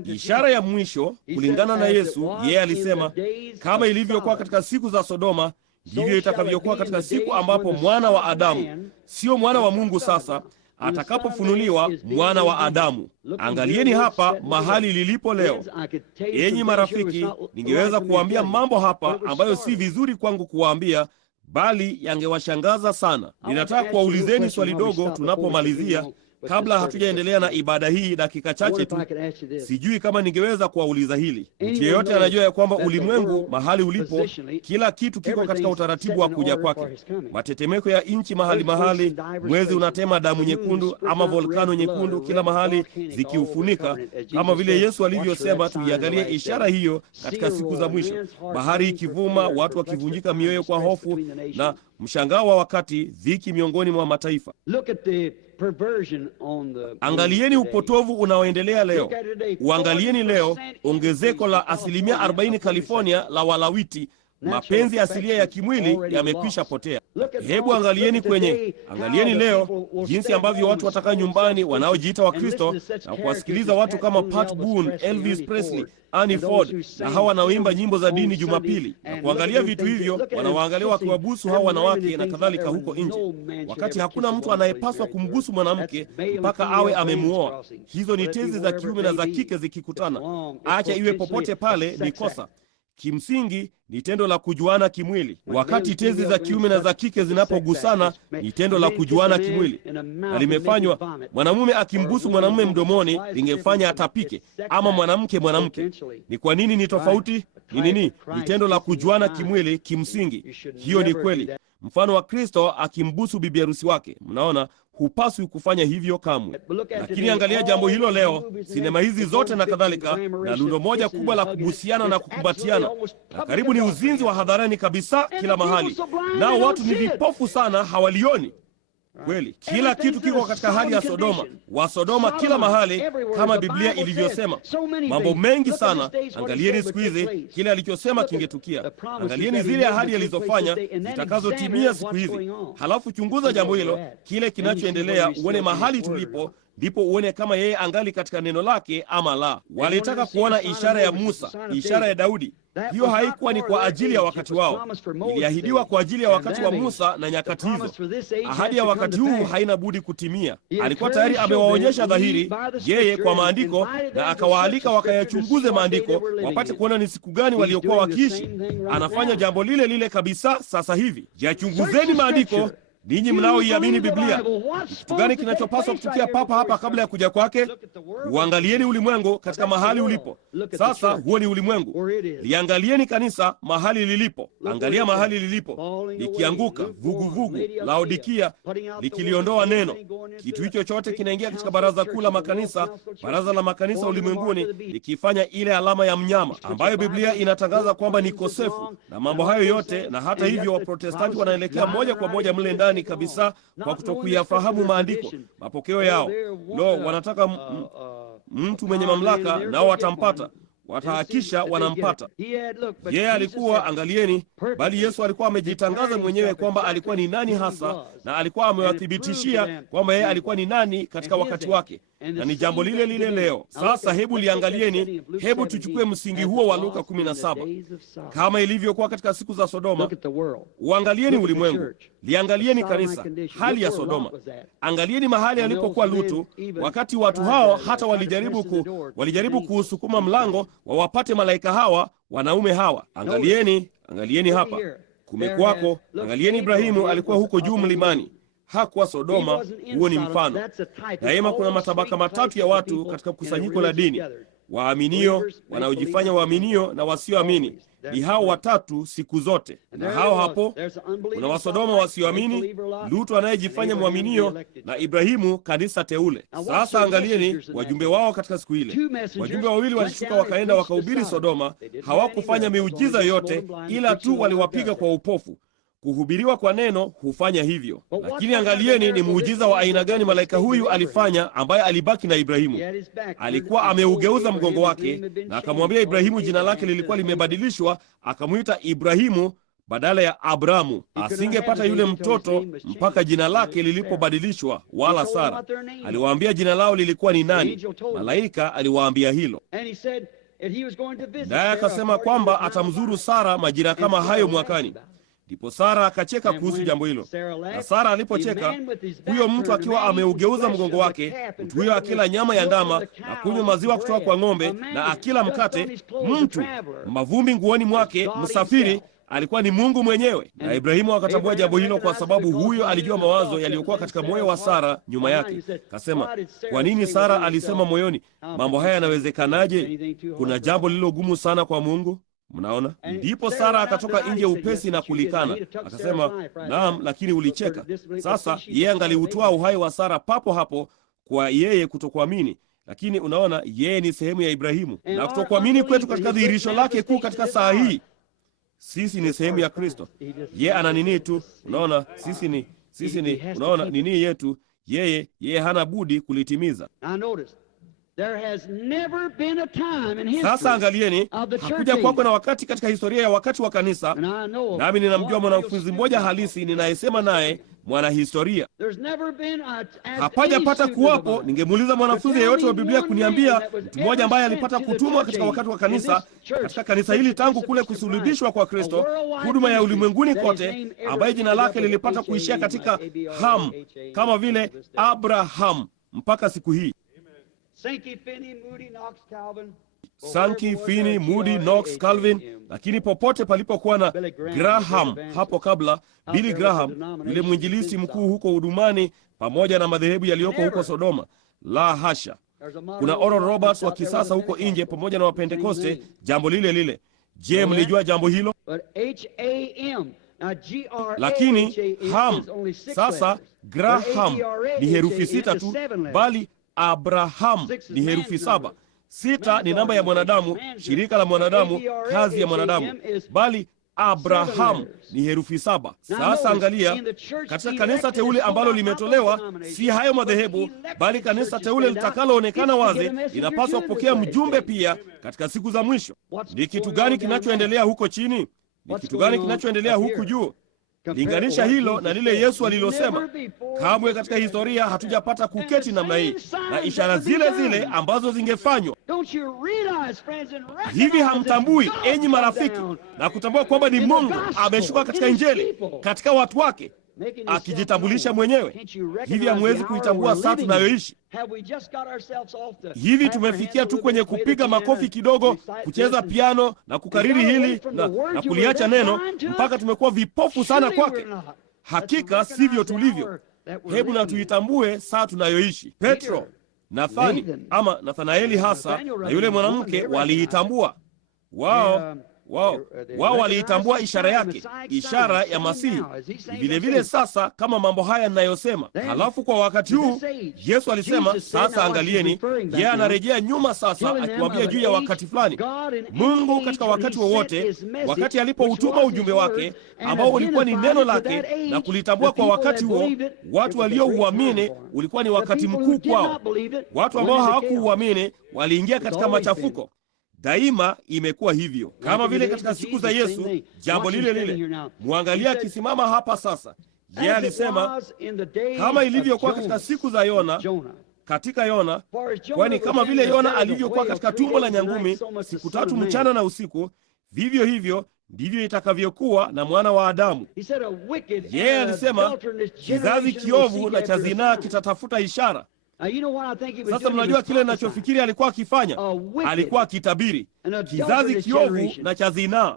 Ishara ya mwisho kulingana na Yesu, yeye alisema, kama ilivyokuwa katika siku za Sodoma, ndivyo itakavyokuwa katika siku ambapo mwana wa Adamu, sio mwana wa Mungu sasa, atakapofunuliwa mwana wa Adamu. Angalieni hapa mahali lilipo leo. Enyi marafiki, ningeweza kuwaambia mambo hapa ambayo si vizuri kwangu kuwaambia, bali yangewashangaza sana. Ninataka kuwaulizeni swali dogo tunapomalizia, kabla hatujaendelea na ibada hii dakika chache tu. Sijui kama ningeweza kuwauliza hili. Mtu yeyote anajua ya kwamba ulimwengu mahali ulipo, kila kitu kiko katika utaratibu wa kuja kwake. Matetemeko ya nchi mahali, mwezi unatema damu nyekundu ama volkano nyekundu kila mahali zikiufunika, kama vile Yesu alivyosema tuiangalie ishara hiyo katika siku za mwisho. Bahari ikivuma, watu wakivunjika mioyo kwa hofu, na mshangao wa wakati, dhiki miongoni mwa mataifa. Angalieni upotovu unaoendelea leo. Uangalieni leo ongezeko la 40% California la walawiti. Mapenzi asilia ya kimwili yamekwisha potea. Hebu angalieni leo jinsi ambavyo watu watakaa nyumbani wanaojiita wa Kristo na kuwasikiliza watu kama Pat Boone, Elvis Presley, Annie Ford na hawa wanaoimba nyimbo za dini Jumapili, na kuangalia vitu hivyo, wanawaangalia wakiwabusu hawa wanawake na kadhalika huko nje, wakati hakuna mtu anayepaswa kumbusu mwanamke mpaka awe amemuoa. Hizo ni tezi za kiume na za kike zikikutana. Acha iwe popote pale, ni kosa. Kimsingi ni tendo la kujuana kimwili. Wakati tezi za kiume na za kike zinapogusana, ni tendo la kujuana kimwili, na limefanywa. Mwanamume akimbusu mwanamume mdomoni, lingefanya atapike, ama mwanamke. Ni kwa nini ni tofauti? Ni nini? Ni tendo la kujuana kimwili. Kimsingi hiyo ni kweli. Mfano wa Kristo akimbusu bibi harusi wake. Mnaona, hupaswi kufanya hivyo kamwe. Lakini angalia jambo hilo leo, sinema hizi zote na kadhalika, na lundo moja kubwa la kubusiana na kukumbatiana, na karibu ni uzinzi wa hadharani kabisa kila mahali, nao watu ni vipofu sana, hawalioni. Kweli, kila kitu kiko katika hali ya Sodoma. Wa Sodoma kila mahali, kama Biblia ilivyosema. Mambo mengi sana. Angalieni siku hizi kile alichosema kingetukia. Angalieni zile ahadi alizofanya zitakazotimia siku hizi. Halafu chunguza jambo hilo, kile kinachoendelea, uone mahali tulipo, ndipo uone kama yeye angali katika neno lake ama la. Walitaka kuona ishara ya Musa, ishara ya Daudi. Hiyo haikuwa ni kwa ajili ya wakati wao, iliahidiwa kwa ajili ya wakati wa Musa na nyakati hizo. Ahadi ya wakati huu haina budi kutimia. Alikuwa tayari amewaonyesha dhahiri yeye kwa maandiko, na akawaalika wakayachunguze maandiko wapate kuona ni siku gani waliokuwa wakiishi. Anafanya jambo lile lile kabisa sasa hivi. Yachunguzeni maandiko, ninyi mnaoiamini Biblia. Kitu gani kinachopaswa kutukia papa hapa kabla ya kuja kwake? Uangalieni ulimwengu katika mahali ulipo. Sasa huo ni ulimwengu. Liangalieni kanisa mahali lilipo. Angalia mahali lilipo, likianguka vuguvugu, Laodikia likiliondoa neno. Kitu hicho chote kinaingia katika baraza kuu la makanisa, baraza la makanisa ulimwenguni, likifanya ile alama ya mnyama ambayo Biblia inatangaza kwamba ni kosefu, na mambo hayo yote. Na hata hivyo Waprotestanti wanaelekea moja kwa moja mle ndani kabisa kwa kutokuyafahamu maandiko, mapokeo yao. Wanataka mtu mwenye mamlaka, nao watampata, watahakisha wanampata. Yeye alikuwa, angalieni, bali Yesu alikuwa amejitangaza mwenyewe kwamba alikuwa ni nani hasa, na alikuwa amewathibitishia kwamba yeye alikuwa ni nani katika wakati wake. na ni jambo lile lile leo. Sasa hebu liangalieni, hebu tuchukue msingi huo wa Luka 17. Kama ilivyokuwa katika siku za Sodoma, uangalieni ulimwengu, liangalieni kanisa, hali ya Sodoma. Angalieni mahali alipokuwa Lutu, wakati watu hao hata walijaribu kuusukuma mlango wawapate malaika hawa, wanaume hawa. Angalieni hapa. Kumekuwako, angalieni Ibrahimu alikuwa huko juu mlimani. Hakuwa Sodoma. Huo ni mfano. Daima kuna matabaka matatu ya watu katika kusanyiko la dini: waaminio, wanaojifanya waaminio, na wasioamini. Ni hao watatu siku zote. Na hao hapo kuna Wasodoma wasioamini, Lutu anayejifanya mwaminio, na Ibrahimu, kanisa teule. Sasa angalieni wajumbe wao katika siku ile. Wajumbe wawili walishuka wakaenda wakahubiri Sodoma. Hawakufanya miujiza yote, ila tu waliwapiga kwa upofu. Kuhubiriwa kwa neno hufanya hivyo. Lakini angalieni ni muujiza wa aina gani malaika huyu alifanya, ambaye alibaki na Ibrahimu. Alikuwa ameugeuza mgongo wake, na akamwambia Ibrahimu jina lake lilikuwa limebadilishwa, akamwita Ibrahimu badala ya Abramu. Asingepata yule mtoto mpaka jina lake lilipobadilishwa, wala Sara. Aliwaambia jina lao lilikuwa ni nani. Malaika aliwaambia hilo. Naye akasema kwamba atamzuru Sara majira kama hayo mwakani. Ndipo Sara akacheka kuhusu jambo hilo. Na Sara alipocheka, huyo mtu akiwa ameugeuza mgongo wake, mtu huyo akila nyama ya ndama na kunywa maziwa kutoka kwa ng'ombe na akila mkate, mtu mavumbi nguoni mwake, msafiri, alikuwa ni Mungu mwenyewe. Na Ibrahimu akatambua jambo hilo, kwa sababu huyo alijua mawazo yaliyokuwa katika moyo wa Sara nyuma yake. Kasema, kwa nini Sara alisema moyoni, mambo haya yanawezekanaje? Kuna jambo lililo gumu sana kwa Mungu. Mnaona? Ndipo Sara akatoka nje upesi na kulikana. Akasema, naam, lakini ulicheka. Sasa yeye angaliutoa uhai wa Sara papo hapo kwa yeye kutokuamini. Lakini unaona, yeye ni sehemu ya Ibrahimu. Na kutokuamini kwetu katika dhihirisho lake kuu katika saa hii, sisi ni sehemu ya Kristo. Yeye ana nini tu. Unaona, sisi ni unaona nini yetu. Yeye hana budi kulitimiza. Sasa angalieni, hakuja kwako na wakati katika historia ya wakati wa kanisa, nami ninamjua mwanafunzi mmoja halisi ninayesema naye mwanahistoria. Hapajapata kuwapo, ningemuuliza mwanafunzi yeyote wa Biblia kuniambia mtu mmoja ambaye alipata kutumwa katika wakati wa kanisa, katika kanisa hili tangu kule kusulubishwa kwa Kristo, huduma ya ulimwenguni kote, ambaye jina lake lilipata kuishia katika Ham, kama vile Abraham, mpaka siku hii. Sankey, Finney, Moody, Knox, Calvin. Lakini popote palipokuwa na Graham hapo kabla, Billy Graham, yule mwinjilisti mkuu huko hudumani, pamoja na madhehebu yaliyoko huko Sodoma, la hasha. Kuna Oral Roberts wa kisasa huko nje, pamoja na Wapentekoste, jambo lile lile. Je, mlijua jambo hilo? Lakini Ham, sasa Graham ni herufi 6 tu, bali Abraham ni herufi 7. 6 ni namba ya mwanadamu, shirika la mwanadamu, kazi ya mwanadamu, bali Abraham ni herufi 7. Sasa angalia, katika kanisa teule ambalo limetolewa, si hayo madhehebu, bali kanisa teule litakaloonekana wazi, linapaswa kupokea mjumbe pia katika siku za mwisho. Ni kitu gani kinachoendelea huko chini? Ni kitu gani kinachoendelea huku juu? Linganisha hilo na lile Yesu alilosema. Kamwe katika historia hatujapata kuketi namna hii na ishara zile zile ambazo zingefanywa. Hivi hamtambui, enyi marafiki, na kutambua kwamba ni Mungu ameshuka katika Injili, katika watu wake, akijitambulisha mwenyewe? Hivi hamwezi kuitambua saa tunayoishi? Hivi tumefikia tu kwenye kupiga makofi kidogo, kucheza piano na kukariri hili na kuliacha neno, mpaka tumekuwa vipofu sana kwake? Hakika sivyo tulivyo. Hebu na tuitambue saa tunayoishi. Petro, Nathanaeli hasa, na yule mwanamke waliitambua. Wao waliitambua ishara yake, ishara ya Masihi. Vile vile sasa, kama mambo haya ninayosema. Halafu kwa wakati huu Yesu alisema, sasa angalieni, yeye anarejea nyuma sasa, akiwaambia juu ya wakati fulani. Mungu katika wakati wowote, wakati alipoutuma ujumbe wake ambao ulikuwa ni neno lake, na kulitambua kwa wakati huo, watu waliouamini ulikuwa ni wakati mkuu kwao. Watu ambao hawakuuamini waliingia katika machafuko. Daima imekuwa hivyo, kama vile katika siku za Yesu, jambo lile lile. Muangalia akisimama hapa sasa. Yeye alisema, kama ilivyokuwa katika siku za Yona, katika Yona, kwani kama vile Yona alivyokuwa katika tumbo la nyangumi siku 3 mchana na usiku, vivyo hivyo ndivyo itakavyokuwa na mwana wa Adamu. Yeye alisema kizazi kiovu na cha zinaa kitatafuta ishara. Sasa mnajua kile ninachofikiri alikuwa akifanya? Alikuwa akitabiri kizazi kiovu na cha zinaa.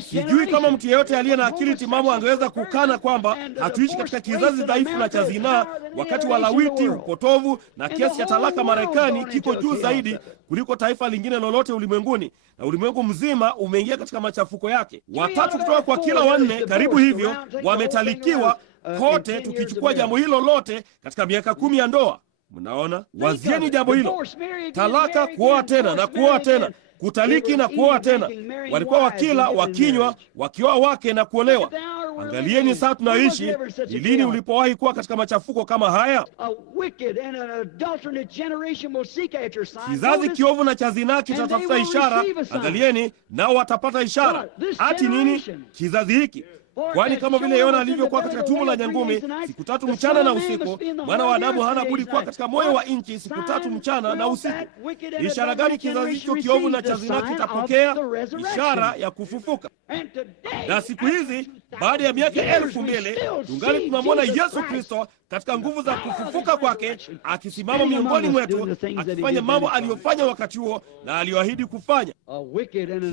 Sijui kama mtu yeyote aliye na akili timamu angeweza kukana kwamba hatuishi katika kizazi dhaifu na cha zinaa, wakati walawiti, upotovu na kiasi cha talaka Marekani kiko juu zaidi kuliko taifa lingine lolote ulimwenguni, na ulimwengu mzima umeingia katika machafuko yake. 3 kutoka kwa kila 4 karibu hivyo wametalikiwa kote, tukichukua jambo hilo lote katika miaka 10 ya ndoa. Mnaona, wazieni jambo hilo: talaka, kuoa tena na kuoa tena, kutaliki na kuoa tena. Walikuwa wakila, wakinywa, wakioa wake na kuolewa. Angalieni sasa tunaishi. Ni lini ulipowahi kuwa katika machafuko kama haya? Kizazi kiovu na cha zinaa kitatafuta ishara. Angalieni, nao watapata ishara. Ati nini? Kizazi hiki. Kwani kama vile Yona alivyokuwa katika tumbo la nyangumi siku 3 mchana na usiku, mwana wa Adamu hana budi kuwa katika moyo wa nchi siku 3 mchana na usiku. Ni ishara gani kizazi hicho kiovu na cha zinaa kitapokea? Ishara ya kufufuka. Na siku hizi, baada ya miaka 2000, tungali tunamwona Yesu Kristo katika nguvu za kufufuka kwake, akisimama miongoni mwetu, akifanya mambo aliyofanya wakati huo na aliyoahidi kufanya.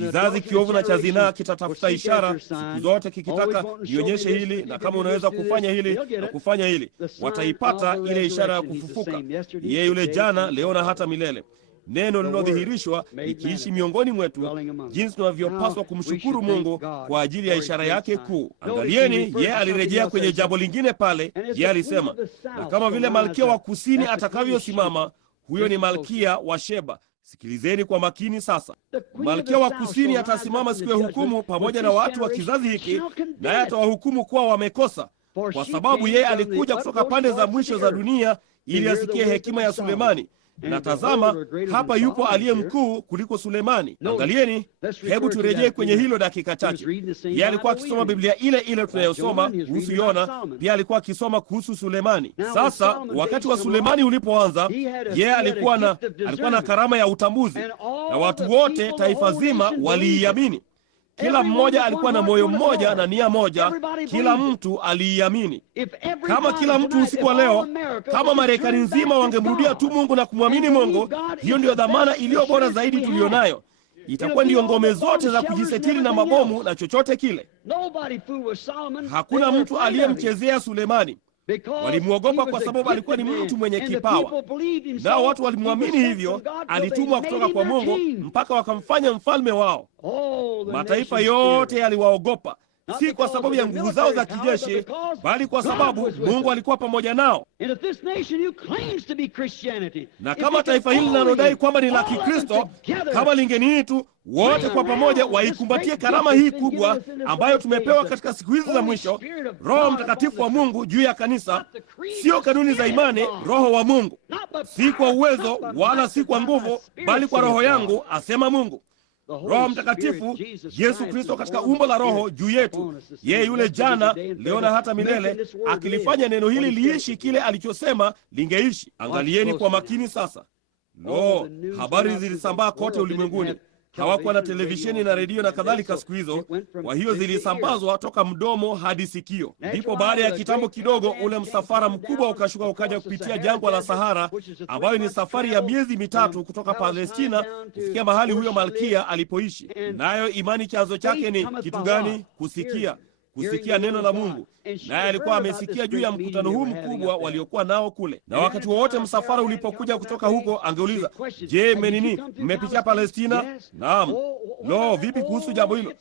Kizazi kiovu na cha zinaa kitatafuta ishara siku zote, kikitaka nionyeshe hili, na kama unaweza kufanya hili na kufanya hili, wataipata ile ishara ya kufufuka. Yeye yule jana, leo na hata milele. Neno lililodhihirishwa likiishi miongoni mwetu, jinsi tunavyopaswa kumshukuru Mungu kwa ajili ya ishara yake kuu. Angalieni, yeye alirejea kwenye jambo lingine pale. Yeye alisema, na kama vile malkia wa kusini atakavyosimama, huyo ni malkia wa Sheba. Sikilizeni kwa makini sasa. Malkia wa kusini atasimama siku ya hukumu pamoja na watu wa kizazi hiki, naye atawahukumu kuwa wamekosa, kwa sababu yeye alikuja kutoka pande za mwisho za dunia ili asikie hekima ya Sulemani. Na tazama, hapa yupo aliye mkuu kuliko Sulemani. Angalieni, hebu turejee kwenye hilo dakika chache. Yeye alikuwa akisoma Biblia ile ile tunayosoma kuhusu Yona, pia alikuwa akisoma kuhusu Sulemani. Sasa wakati wa Sulemani ulipoanza, yeye alikuwa na karama ya utambuzi, na watu wote, taifa zima, waliiamini. Kila mmoja alikuwa na moyo mmoja na nia moja. Kila mtu aliiamini. Kama kila mtu usiku wa leo, kama Marekani nzima wangemrudia tu Mungu na kumwamini Mungu, hiyo ndiyo dhamana iliyo bora zaidi tulionayo. Itakuwa ndiyo ngome zote za kujisetiri na mabomu na chochote kile. Hakuna mtu aliyemchezea Sulemani. Walimwogopa kwa sababu alikuwa ni mtu mwenye kipawa, nao watu walimwamini hivyo. Alitumwa kutoka kwa Mungu mpaka wakamfanya mfalme wao. Mataifa yote yaliwaogopa, si kwa sababu ya nguvu zao za kijeshi, bali kwa sababu Mungu alikuwa pamoja nao. Na kama taifa hili linalodai kwamba ni la Kikristo, kama lingenini tu wote kwa pamoja waikumbatie karama hii kubwa ambayo tumepewa katika siku hizi za mwisho, Roho Mtakatifu wa Mungu juu ya kanisa, sio kanuni za imani, Roho wa Mungu, si kwa uwezo wala si kwa nguvu, bali kwa Roho yangu, asema Mungu. Roho Mtakatifu, Yesu Kristo katika umbo la Roho juu yetu, yeye yule jana, leo na hata milele, akilifanya neno hili liishi kile alichosema lingeishi. Angalieni kwa makini sasa. Habari zilisambaa kote ulimwenguni. Hawakuwa na televisheni na redio na kadhalika siku hizo, kwa hiyo zilisambazwa toka mdomo hadi sikio. Ndipo baada ya kitambo kidogo, ule msafara mkubwa ukashuka ukaja kupitia jangwa la Sahara, ambayo ni safari ya miezi 3 kutoka Palestina kufikia mahali huyo malkia alipoishi. Nayo imani chanzo chake ni kitu gani? Kusikia neno la Mungu. Naye alikuwa amesikia juu ya mkutano huu mkubwa waliokuwa nao kule. Na wakati wowote msafara ulipokuja kutoka huko, angeuliza, je, mmepitia Palestina? Naam. Vipi kuhusu jambo hilo?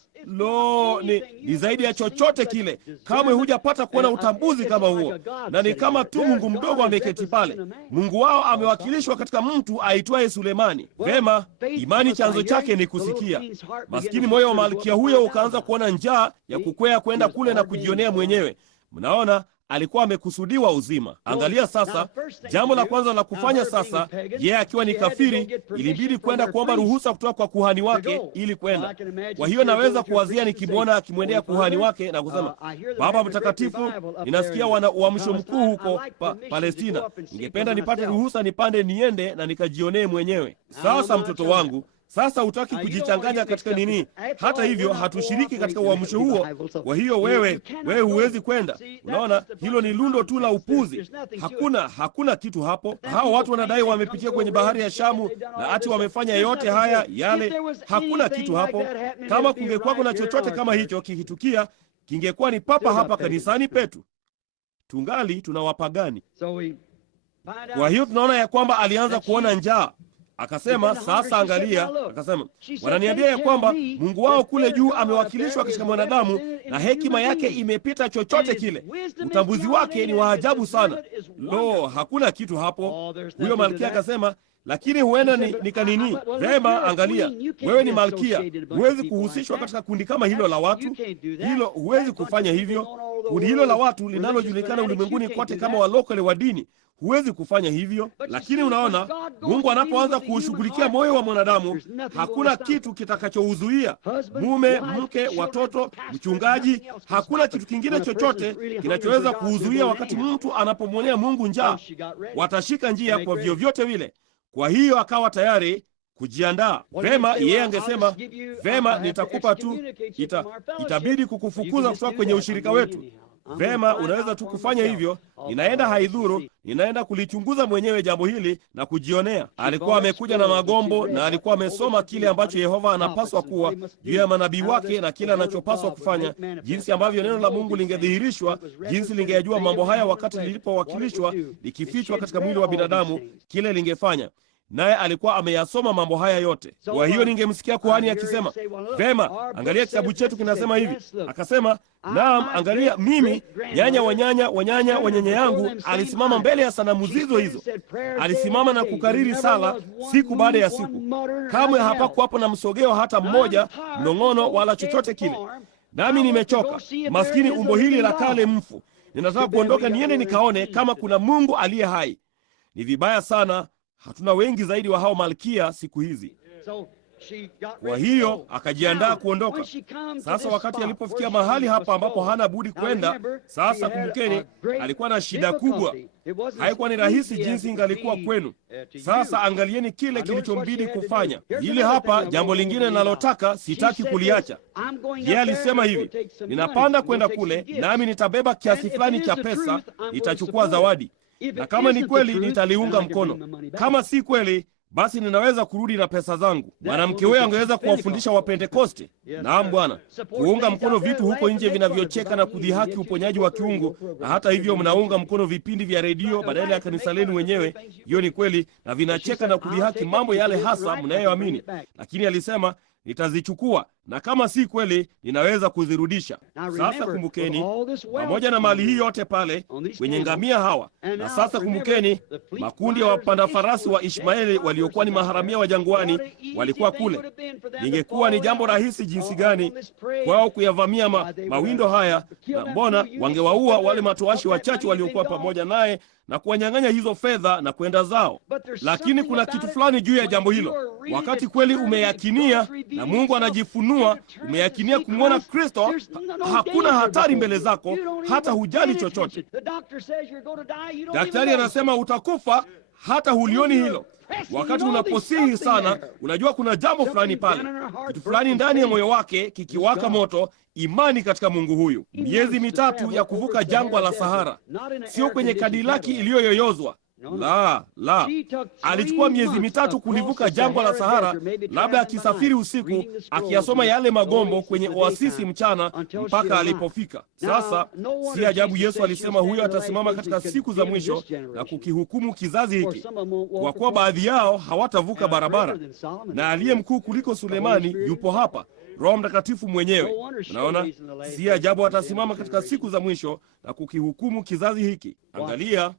Ni zaidi ya chochote kile. Kamwe hujapata kuona utambuzi kama huo, na ni kama tu Mungu mdogo ameketi pale. Mungu wao amewakilishwa katika mtu aitwaye Sulemani. Vema, imani chanzo chake ni kusikia. Maskini moyo wa malkia huyo ukaanza kuona njaa ya kukwea kwenda kule na kujionea mwenyewe. Mnaona, alikuwa amekusudiwa uzima. Angalia sasa, jambo la kwanza la kufanya sasa, yeye akiwa ni kafiri, ilibidi kwenda kuomba ruhusa kutoka kwa kuhani wake ili kwenda. Kwa hiyo naweza kuwazia nikimwona akimwendea kuhani wake na kusema, Baba Mtakatifu, ninasikia wana uamsho mkuu huko Palestina. Ningependa nipate ruhusa nipande niende na nikajionee mwenyewe. Sasa mtoto wangu, sasa hutaki kujichanganya katika nini? Hata hivyo hatushiriki katika uamsho huo. Kwa hiyo wewe huwezi kwenda. Unaona, hilo ni lundo tu la upuzi. Hakuna kitu hapo. Hao watu wanadai wamepitia kwenye bahari ya Shamu na ati wamefanya yote haya yale. Hakuna kitu hapo. Kama kungekuwa kuna chochote kama hicho kikitukia, kingekuwa ni papa hapa kanisani petu. Tungali tuna wapagani. Kwa hiyo tunaona ya kwamba alianza kuona njaa. Akasema, sasa angalia, akasema, wananiambia ya kwamba Mungu wao kule juu amewakilishwa katika mwanadamu na hekima yake imepita chochote kile. Utambuzi wake ni wa ajabu sana. Lo, hakuna kitu hapo. Huyo malkia akasema, lakini huenda ni kanini. Vema, angalia, wewe ni malkia, huwezi kuhusishwa katika kundi kama hilo la watu. Hilo huwezi kufanya hivyo. Kundi hilo la watu linalojulikana ulimwenguni kote kama walokole wa dini, huwezi kufanya hivyo. Lakini unaona, Mungu anapoanza kuushughulikia moyo wa mwanadamu, hakuna kitu kitakachouzuia. Mume, mke, watoto, mchungaji, hakuna kitu kingine chochote kinachoweza kuuzuia. Wakati mtu anapomwonea Mungu njaa, watashika njia kwa vyovyote vile. Kwa hiyo akawa tayari kujiandaa. Vema, yeye angesema, vema, nitakupa tu, itabidi kukufukuza kutoka kwenye ushirika wetu. Vema, unaweza tu kufanya hivyo. Ninaenda, haidhuru, ninaenda kulichunguza mwenyewe jambo hili na kujionea. Alikuwa amekuja na magombo na alikuwa amesoma kile ambacho Yehova anapaswa kuwa juu ya manabii wake na kile anachopaswa kufanya, jinsi ambavyo neno la Mungu lingedhihirishwa, jinsi lingeyajua mambo haya wakati lilipowakilishwa, likifichwa katika mwili wa binadamu, kile lingefanya. Naye alikuwa ameyasoma mambo haya yote. Kwa hiyo ningemsikia kuhani akisema, vema, angalia kitabu chetu kinasema hivi. Akasema, naam, angalia, mimi nyanya wa nyanya yangu alisimama mbele ya sanamu hizo. Alisimama na kukariri sala siku baada ya siku. Kamwe hapakuwapo na msogeo hata mmoja, mnong'ono wala chochote kile. Nami nimechoka, maskini umbo hili la kale mfu. Ninataka kuondoka niende nikaone kama kuna Mungu aliye hai. Ni vibaya sana, hatuna wengi zaidi wa hao malkia siku hizi. Kwa hiyo akajiandaa kuondoka. Sasa wakati alipofikia mahali hapa ambapo hana budi kwenda, sasa kumbukeni, alikuwa na shida kubwa. Haikuwa ni rahisi jinsi ingalikuwa kwenu. Sasa angalieni kile kilichombidi kufanya. Hili hapa jambo lingine ninalotaka, sitaki kuliacha. Yeye alisema hivi, ninapanda kwenda kule, nami nitabeba kiasi fulani cha pesa, nitachukua zawadi. Na kama ni kweli nitaliunga mkono. Kama si kweli, basi ninaweza kurudi na pesa zangu. Mwanamke huyo angeweza kuwafundisha Wapentekoste. Naam Bwana, kuunga mkono vitu huko nje vinavyocheka na kudhihaki uponyaji wa kiungu, na hata hivyo mnaunga mkono vipindi vya redio badala ya kanisa lenu wenyewe. Hiyo ni kweli, na vinacheka na kudhihaki mambo yale hasa mnayoamini. Lakini alisema, nitazichukua, na kama si kweli ninaweza kuzirudisha. Sasa kumbukeni, pamoja na mali hii yote pale kwenye ngamia hawa, na sasa kumbukeni, makundi ya wapanda farasi wa Ishmaeli waliokuwa ni maharamia wa jangwani walikuwa kule. Ningekuwa ni jambo rahisi jinsi gani kwao kuyavamia mawindo haya, na mbona wangewaua wale matoashi wachache waliokuwa pamoja naye na kuwanyang'anya hizo fedha na kwenda zao. Lakini kuna kitu fulani juu ya jambo hilo. Wakati kweli umeyakinia na Mungu anajifunua, umeyakinia kumwona Kristo, hakuna hatari mbele zako, hata hujali chochote. Daktari anasema utakufa, hata hulioni hilo. Wakati unaposihi sana, unajua kuna jambo fulani pale, kitu fulani ndani ya moyo wake kikiwaka moto, imani katika Mungu huyu. Miezi 3 ya kuvuka jangwa la Sahara, sio kwenye Kadilaki iliyoyoyozwa. La, alichukua miezi 3 kulivuka jangwa la Sahara, labda akisafiri usiku, akiyasoma yale magombo kwenye oasisi mchana mpaka alipofika. Sasa si ajabu Yesu alisema huyo atasimama katika siku za mwisho na kukihukumu kizazi hiki, kwa kuwa baadhi yao hawatavuka barabara. Na aliye mkuu kuliko Sulemani yupo hapa, Roho Mtakatifu mwenyewe. Unaona, si ajabu atasimama katika siku za mwisho na kukihukumu kizazi hiki. Angalia,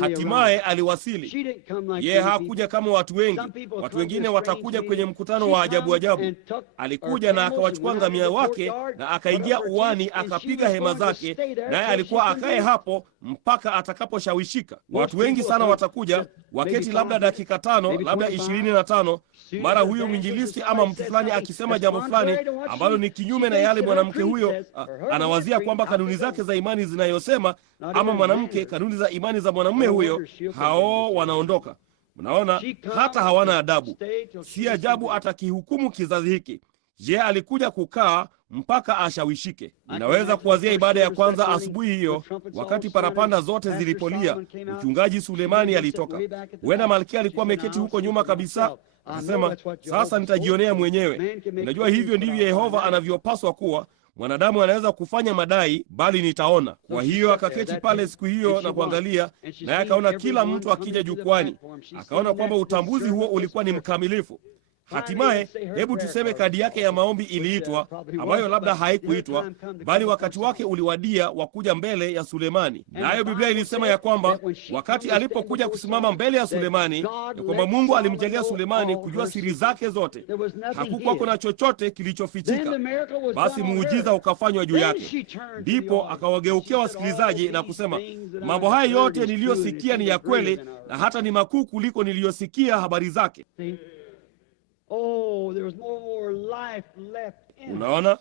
Hatimaye aliwasili. Yeye hakuja kama watu wengi. Watu wengine watakuja kwenye mkutano wa ajabu ajabu. Alikuja na akawachukua ngamia wake na akaingia uwani, akapiga hema zake, naye alikuwa akae hapo mpaka atakaposhawishika. Watu wengi sana watakuja, waketi labda dakika 5, labda 25, mara huyo mwinjilisti ama mtu fulani akisema jambo fulani ambalo ni kinyume na yale mwanamke huyo anawazia kwamba kanuni zake za imani zinayosema, ama mwanamke kanuni za imani za mwanamume huyo, hao wanaondoka. Mnaona, hata hawana adabu. Si ajabu atakihukumu kizazi hiki. Je, alikuja kukaa mpaka ashawishike. Ninaweza kuwazia ibada ya kwanza asubuhi hiyo, wakati parapanda zote zilipolia, mchungaji Sulemani alitoka. Huenda malkia alikuwa ameketi huko nyuma kabisa, akasema, sasa nitajionea mwenyewe. Unajua, hivyo ndivyo Yehova anavyopaswa kuwa. Mwanadamu anaweza kufanya madai, bali nitaona. Kwa hiyo akaketi pale siku hiyo na kuangalia, naye akaona kila mtu akija jukwani. Akaona kwamba utambuzi huo ulikuwa ni mkamilifu. Hatimaye, hebu tuseme kadi yake ya maombi iliitwa, ambayo labda haikuitwa, bali wakati wake uliwadia wa kuja mbele ya Sulemani. Nayo Biblia ilisema ya kwamba wakati alipokuja kusimama mbele ya Sulemani, ya kwamba Mungu alimjalia Sulemani kujua siri zake zote. Hakukuwa kuna chochote kilichofichika. Basi muujiza ukafanywa juu yake. Ndipo akawageukia wasikilizaji na kusema, mambo haya yote niliyosikia ni ya kweli, na hata ni makuu kuliko niliyosikia habari zake. Oh, there was more life left in. Unaona,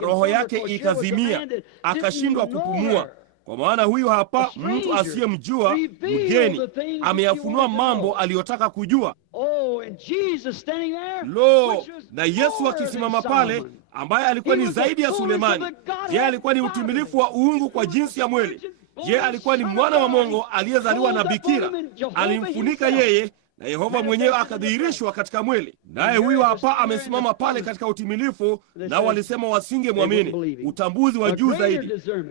roho yake ikazimia, akashindwa kupumua. Kwa maana huyu hapa mtu asiyemjua, mgeni, ameyafunua mambo aliyotaka kujua. Na Yesu akisimama pale, ambaye alikuwa ni zaidi ya Sulemani. Je, alikuwa ni utimilifu wa uungu kwa jinsi ya mwili? Je, alikuwa ni mwana wa Mungu aliyezaliwa na bikira? Alimfunika yeye, na Yehova mwenyewe akadhihirishwa katika mwili. Naye huyu hapa amesimama pale katika utimilifu, na walisema wasingemwamini. Utambuzi wa juu zaidi.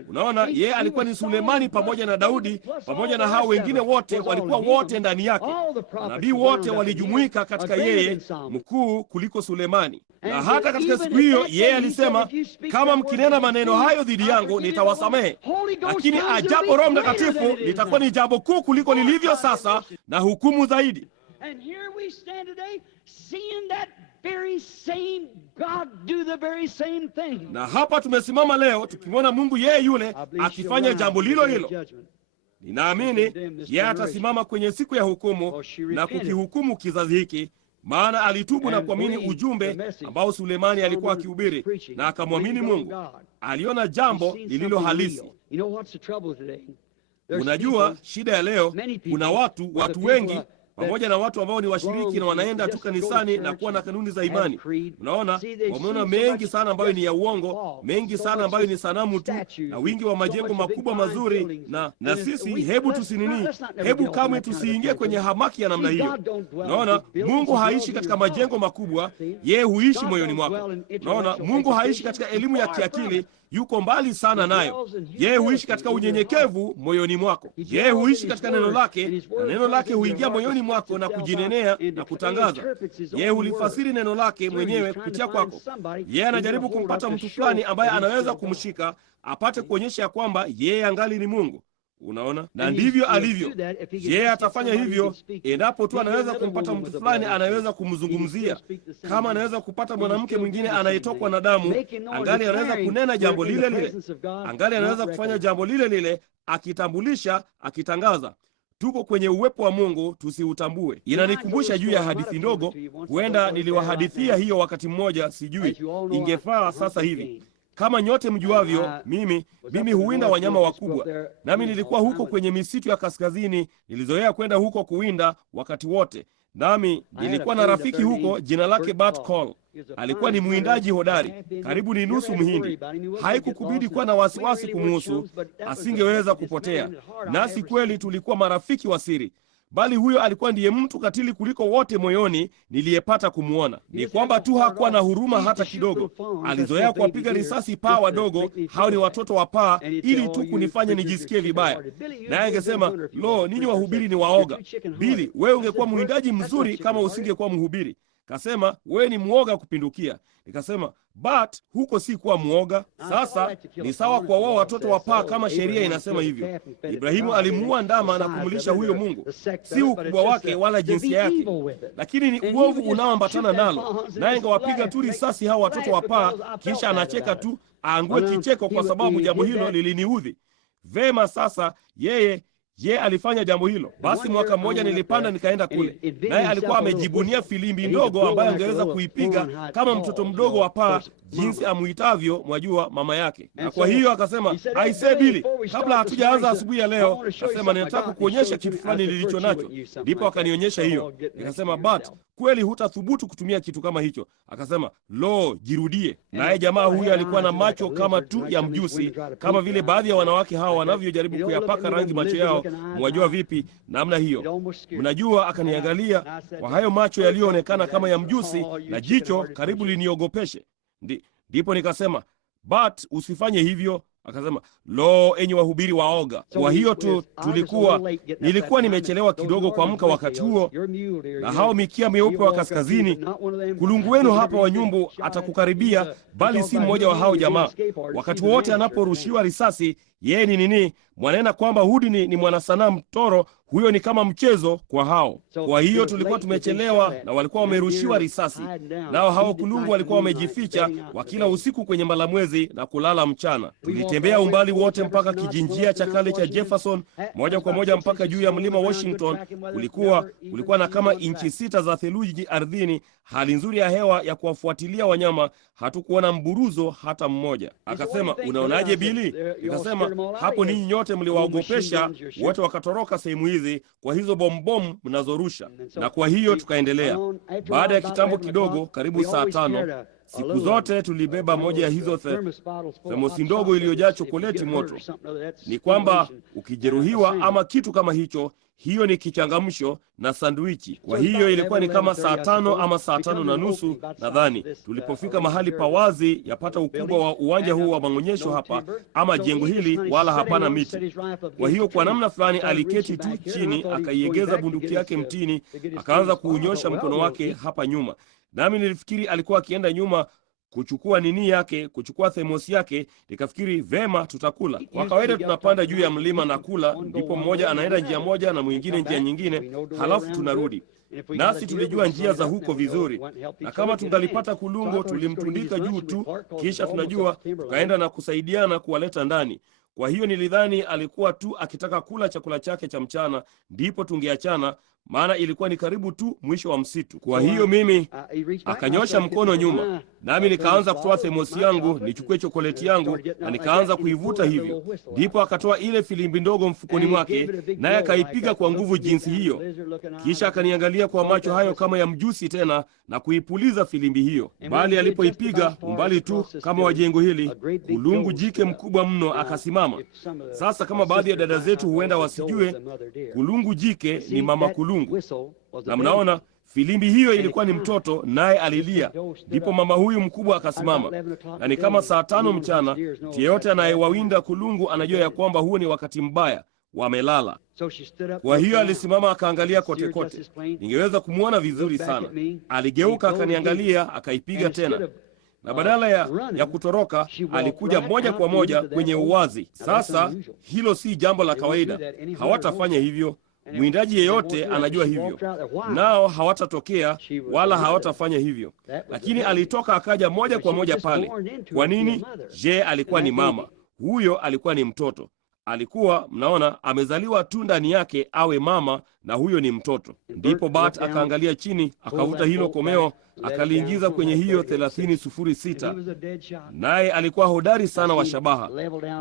Unaona, yeye alikuwa ni Sulemani pamoja na Daudi, pamoja na hao wengine wote, walikuwa wote ndani yake. Nabii wote walijumuika katika yeye, mkuu kuliko Sulemani. Na hata katika siku hiyo yeye alisema, kama mkinena maneno hayo dhidi yangu nitawasamehe, lakini ajapo Roho Mtakatifu litakuwa ni jambo kuu kuliko lilivyo sasa, na hukumu zaidi. And here we stand today seeing that very same God do the very same thing. Na hapa tumesimama leo tukimwona Mungu yeye yule akifanya jambo lilo hilo. Ninaamini yeye atasimama kwenye siku ya hukumu na kukihukumu kizazi hiki, maana alitubu na kuamini ujumbe ambao Sulemani alikuwa akihubiri, na akamwamini Mungu. Aliona jambo lililo halisi. Unajua, shida ya leo, kuna watu wengi pamoja na watu ambao ni washiriki na wanaenda tu kanisani na kuwa na kanuni za imani. Unaona, wameona mengi sana ambayo ni ya uongo, mengi sana ambayo ni sanamu tu, na wingi wa majengo makubwa mazuri, na sisi hebu kamwe tusiingie kwenye hamaki ya namna hiyo. Unaona, Mungu haishi katika majengo makubwa, yeye huishi moyoni mwako. Unaona, Mungu haishi katika elimu ya kiakili, yuko mbali sana nayo. Yeye huishi katika unyenyekevu moyoni mwako. Yeye huishi katika neno lake, na neno lake huingia moyoni mwako na kujinenea na kutangaza. Yeye hulifasiri neno lake mwenyewe kupitia kwako. Yeye anajaribu kumpata mtu fulani ambaye anaweza kumshika, apate kuonyesha kwamba yeye angali ni Mungu. Unaona, na ndivyo alivyo. Yeye atafanya hivyo endapo tu anaweza kumpata mtu fulani anaweza kumzungumzia. Kama anaweza kupata mwanamke mwingine anayetokwa na damu, angali anaweza kunena jambo lile lile, angali anaweza kufanya jambo lile lile, akitambulisha, akitangaza. Tuko kwenye uwepo wa Mungu, tusiutambue. Inanikumbusha juu ya hadithi ndogo. Huenda niliwahadithia hiyo wakati mmoja, sijui ingefaa sasa hivi. Kama nyote mjuavyo, mimi huwinda wanyama wakubwa. Nami nilikuwa huko kwenye misitu ya kaskazini, nilizoea kwenda huko kuwinda wakati wote. Nami nilikuwa na rafiki huko, jina lake Bart Cole. Alikuwa ni mwindaji hodari, karibu ni nusu Mhindi. Haikukubidi kuwa na wasiwasi kumuhusu, asingeweza kupotea. Nasi kweli tulikuwa marafiki wa siri. Bali huyo alikuwa ndiye mtu katili kuliko wote moyoni niliyepata kumuona. Ni kwamba tu hakuwa na huruma hata kidogo. Alizoea kuwapiga risasi paa wadogo, hao ni watoto wa paa, ili tu kunifanya nijisikie vibaya. Naye angesema, lo, ninyi wahubiri ni waoga. Bili, wewe ungekuwa mwindaji mzuri kama usingekuwa mhubiri. Kasema, wewe ni mwoga kupindukia. Nikasema, but huko si kuwa mwoga. Sasa ni sawa kwa wao watoto wa paa kama sheria inasema hivyo. Ibrahimu alimuua ndama na kumlisha huyo Mungu, si ukubwa wake wala jinsia yake, lakini ni uovu unaoambatana nalo. Naye ingewapiga tu risasi hao watoto wa paa, kisha anacheka tu aangue kicheko kwa sababu jambo hilo liliniudhi. Vema, sasa yeye alifanya jambo hilo. Basi mwaka mmoja nilipanda nikaenda kule, naye alikuwa amejibunia filimbi ndogo ambayo angeweza kuipiga kama mtoto mdogo wa paa, jinsi amuitavyo, mwajua, mama yake. Na kwa hiyo akasema, aisee Bili, kabla hatujaanza asubuhi ya leo, akasema, ninataka kuonyesha kitu fulani nilicho nacho. Ndipo akanionyesha hiyo. Nikasema, but kweli hutathubutu kutumia kitu kama hicho. Akasema, lo, jirudie. Naye jamaa huyu alikuwa na macho kama tu ya mjusi, kama vile baadhi ya wanawake hawa wanavyojaribu kuyapaka rangi macho yao. Mwajua vipi namna hiyo? Mnajua, akaniangalia kwa hayo macho yaliyoonekana kama ya mjusi, na jicho karibu liniogopeshe. Ndipo nikasema, but usifanye hivyo. Akasema, lo, enyi wahubiri waoga. Kwa hiyo nilikuwa nimechelewa kidogo kuamka wakati huo, na hao mikia meupe wa kaskazini, kulungu wenu hapa wa nyumbu atakukaribia, bali si mmoja wa hao jamaa. Wakati wote anaporushiwa risasi, yeye ni nini? Mwanena kwamba Hudi ni mwanasanaa mtoro. Huyo ni kama mchezo kwa hao. Kwa hiyo tulikuwa tumechelewa na walikuwa wamerushiwa risasi, nao hao kulungu walikuwa wamejificha wakila usiku kwenye malamwezi na kulala mchana. Tulitembea umbali wote mpaka kijinjia cha kale cha Jefferson, moja kwa moja mpaka juu ya mlima Washington. Kulikuwa na kama inchi 6 za theluji ardhini, hali nzuri ya hewa ya kuwafuatilia wanyama. Hatukuona mburuzo hata mmoja. Akasema, unaonaje Bili? Nikasema, hapo ninyi nyote mliwaogopesha wote, wakatoroka sehemu hizi kwa hizo bombomu mnazorusha. Na kwa hiyo tukaendelea. Baada ya kitambo kidogo, karibu saa 5, siku zote tulibeba moja ya hizo themosi ndogo iliyojaa chokoleti moto. Ni kwamba ukijeruhiwa ama kitu kama hicho, hiyo ni kichangamsho na sandwichi. Kwa hiyo ilikuwa ni kama saa 5 ama saa 5:30 nadhani, tulipofika mahali pa wazi yapata ukubwa wa uwanja huu wa maonyesho hapa, ama jengo hili, wala hapana miti. Kwa hiyo kwa namna fulani aliketi tu chini, akaiegeza bunduki yake mtini, akaanza kuunyosha mkono wake hapa nyuma. Nami nilifikiri alikuwa akienda nyuma kuchukua nini yake, kuchukua themosi yake. Nikafikiri, vema, tutakula. Kwa kawaida tunapanda juu ya mlima na kula, ndipo mmoja anaenda njia moja na mwingine njia nyingine, halafu tunarudi. Nasi tulijua njia za huko vizuri, na kama tungalipata kulungo tulimtundika juu tu, kisha tunajua tukaenda na kusaidiana kuwaleta ndani. Kwa hiyo nilidhani alikuwa tu akitaka kula chakula chake cha mchana, ndipo tungeachana, maana ilikuwa ni karibu tu mwisho wa msitu. Kwa hiyo mimi akanyosha mkono nyuma, nami nikaanza kutoa themosi yangu nichukue chokoleti yangu, na nikaanza kuivuta hivyo. Ndipo akatoa ile filimbi ndogo mfukoni mwake, naye akaipiga kwa nguvu jinsi hiyo. Kisha akaniangalia kwa macho hayo kama ya mjusi tena, na kuipuliza filimbi hiyo. Bali alipoipiga umbali tu kama wa jengo hili, kulungu jike mkubwa mno akasimama. Sasa kama baadhi ya dada zetu huenda wasijue, kulungu jike ni mama kulungu. Na mnaona, filimbi hiyo ilikuwa ni mtoto, naye alilia. Ndipo mama huyu mkubwa akasimama, na ni kama saa 5 mchana. Mtu yeyote anayewawinda kulungu anajua ya kwamba huo ni wakati mbaya, wamelala. Kwa hiyo alisimama akaangalia kote kote. Ningeweza kumwona vizuri sana. Aligeuka akaniangalia, akaipiga tena, na badala ya kutoroka alikuja moja kwa moja kwenye uwazi. Sasa hilo si jambo la kawaida, hawatafanya hivyo. Mwindaji yeyote anajua hivyo, nao hawatatokea wala hawatafanya hivyo. Lakini alitoka akaja moja kwa moja pale. Kwa nini? Je, alikuwa ni mama? Huyo alikuwa ni mtoto. Alikuwa, mnaona, amezaliwa tu ndani yake awe mama, na huyo ni mtoto. Ndipo Bat akaangalia chini, akavuta hilo komeo, akaliingiza kwenye hiyo 30-06, naye alikuwa hodari sana wa shabaha.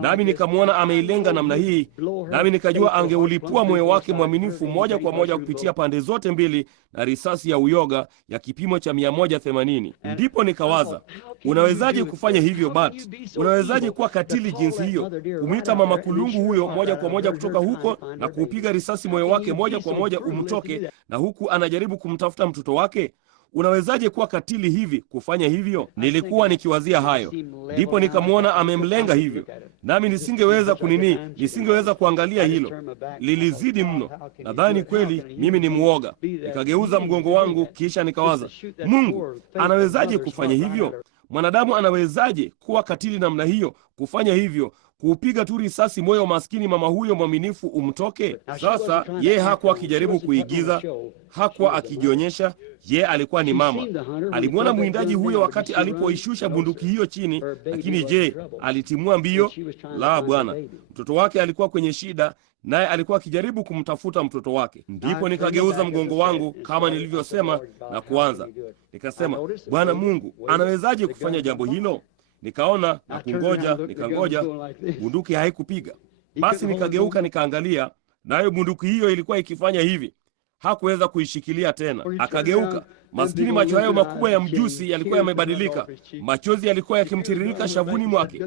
Nami nikamwona ameilenga namna hii, nami nikajua angeulipua moyo wake mwaminifu moja kwa moja kupitia pande zote mbili na risasi ya uyoga ya kipimo cha 180. Ndipo nikawaza, unawezaje kufanya hivyo Bat? Unawezaje kuwa katili jinsi hiyo, kumwita mama kulungu huyo moja kwa moja kutoka huko na kuupiga risasi moyo wake moja kwa moja umtoke, na huku anajaribu kumtafuta mtoto wake? unawezaje kuwa katili hivi kufanya hivyo? Nilikuwa nikiwazia hayo, ndipo nikamwona amemlenga hivyo, nami nisingeweza kuangalia hilo, lilizidi mno. Nadhani kweli mimi ni muoga. Nikageuza mgongo wangu, kisha nikawaza, Mungu anawezaje kufanya hivyo? Mwanadamu anawezaje kuwa katili namna hiyo, kufanya hivyo, kuupiga tu risasi moyo wa maskini mama huyo mwaminifu umtoke? Sasa yeye hakuwa akijaribu kuigiza, hakuwa akijionyesha. Yeye alikuwa ni mama. Alimwona mwindaji huyo wakati alipoishusha bunduki hiyo chini, lakini je, alitimua mbio? La, bwana. Mtoto wake alikuwa kwenye shida, naye alikuwa akijaribu kumtafuta mtoto wake. Ndipo nikageuza mgongo wangu kama nilivyosema na kuanza. Nikasema, Bwana Mungu, anawezaje kufanya jambo hilo? Nikaona na nikangoja, bunduki haikupiga. Basi nikageuka nikaangalia, nayo bunduki hiyo ilikuwa ikifanya hivi. Hakuweza kuishikilia tena. Akageuka. Maskini macho hayo makubwa ya mjusi yalikuwa yamebadilika. Machozi yalikuwa yakimtiririka shavuni mwake.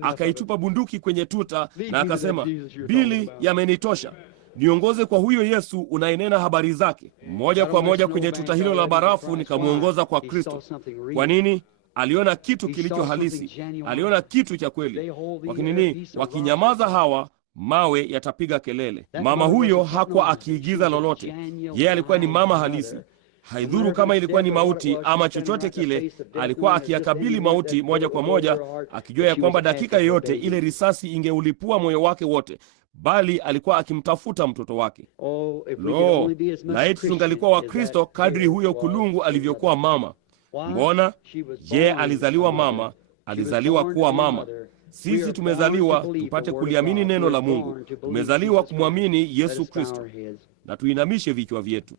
Akaitupa bunduki kwenye tuta na akasema, Bili, yamenitosha. Niongoze kwa huyo Yesu unayenena habari zake. Moja kwa moja kwenye tuta hilo la barafu nikamuongoza kwa Kristo. Kwa nini? Aliona kitu kilicho halisi. Aliona kitu cha kweli. Wakinyamaza hawa, mawe yatapiga kelele. Mama huyo hakuwa akiigiza lolote. Yeye alikuwa ni mama halisi. Haidhuru kama ilikuwa ni mauti ama chochote kile, alikuwa akiyakabili mauti moja kwa moja, akijua ya kwamba dakika yoyote ile risasi ingeulipua moyo wake wote, bali alikuwa akimtafuta mtoto wake. Laiti tungalikuwa Wakristo kadri huyo kulungu alivyokuwa mama. Mbona? Yeye alizaliwa mama, alizaliwa kuwa mama. Sisi tumezaliwa tupate kuliamini neno la Mungu. Tumezaliwa kumwamini Yesu Kristo. Na tuinamishe vichwa vyetu.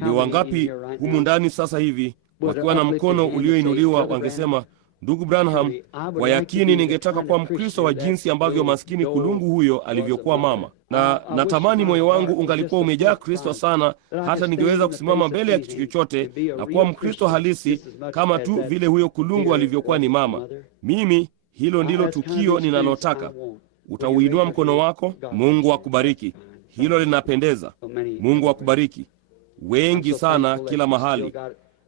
Ni wangapi humu ndani sasa hivi wakiwa na mkono ulioinuliwa wangesema, Ndugu Branham, kwa yakini ningetaka kuwa Mkristo wa jinsi ambavyo maskini kulungu huyo alivyokuwa mama. Na natamani moyo wangu ungalikuwa umejaa Kristo sana, hata ningeweza kusimama mbele ya kitu chochote na kuwa Mkristo halisi kama tu vile huyo kulungu alivyokuwa ni mama. Mimi, hilo ndilo tukio ninalotaka. Utauinua mkono wako? Mungu akubariki. Hilo linapendeza. Mungu akubariki. Wengi sana kila mahali.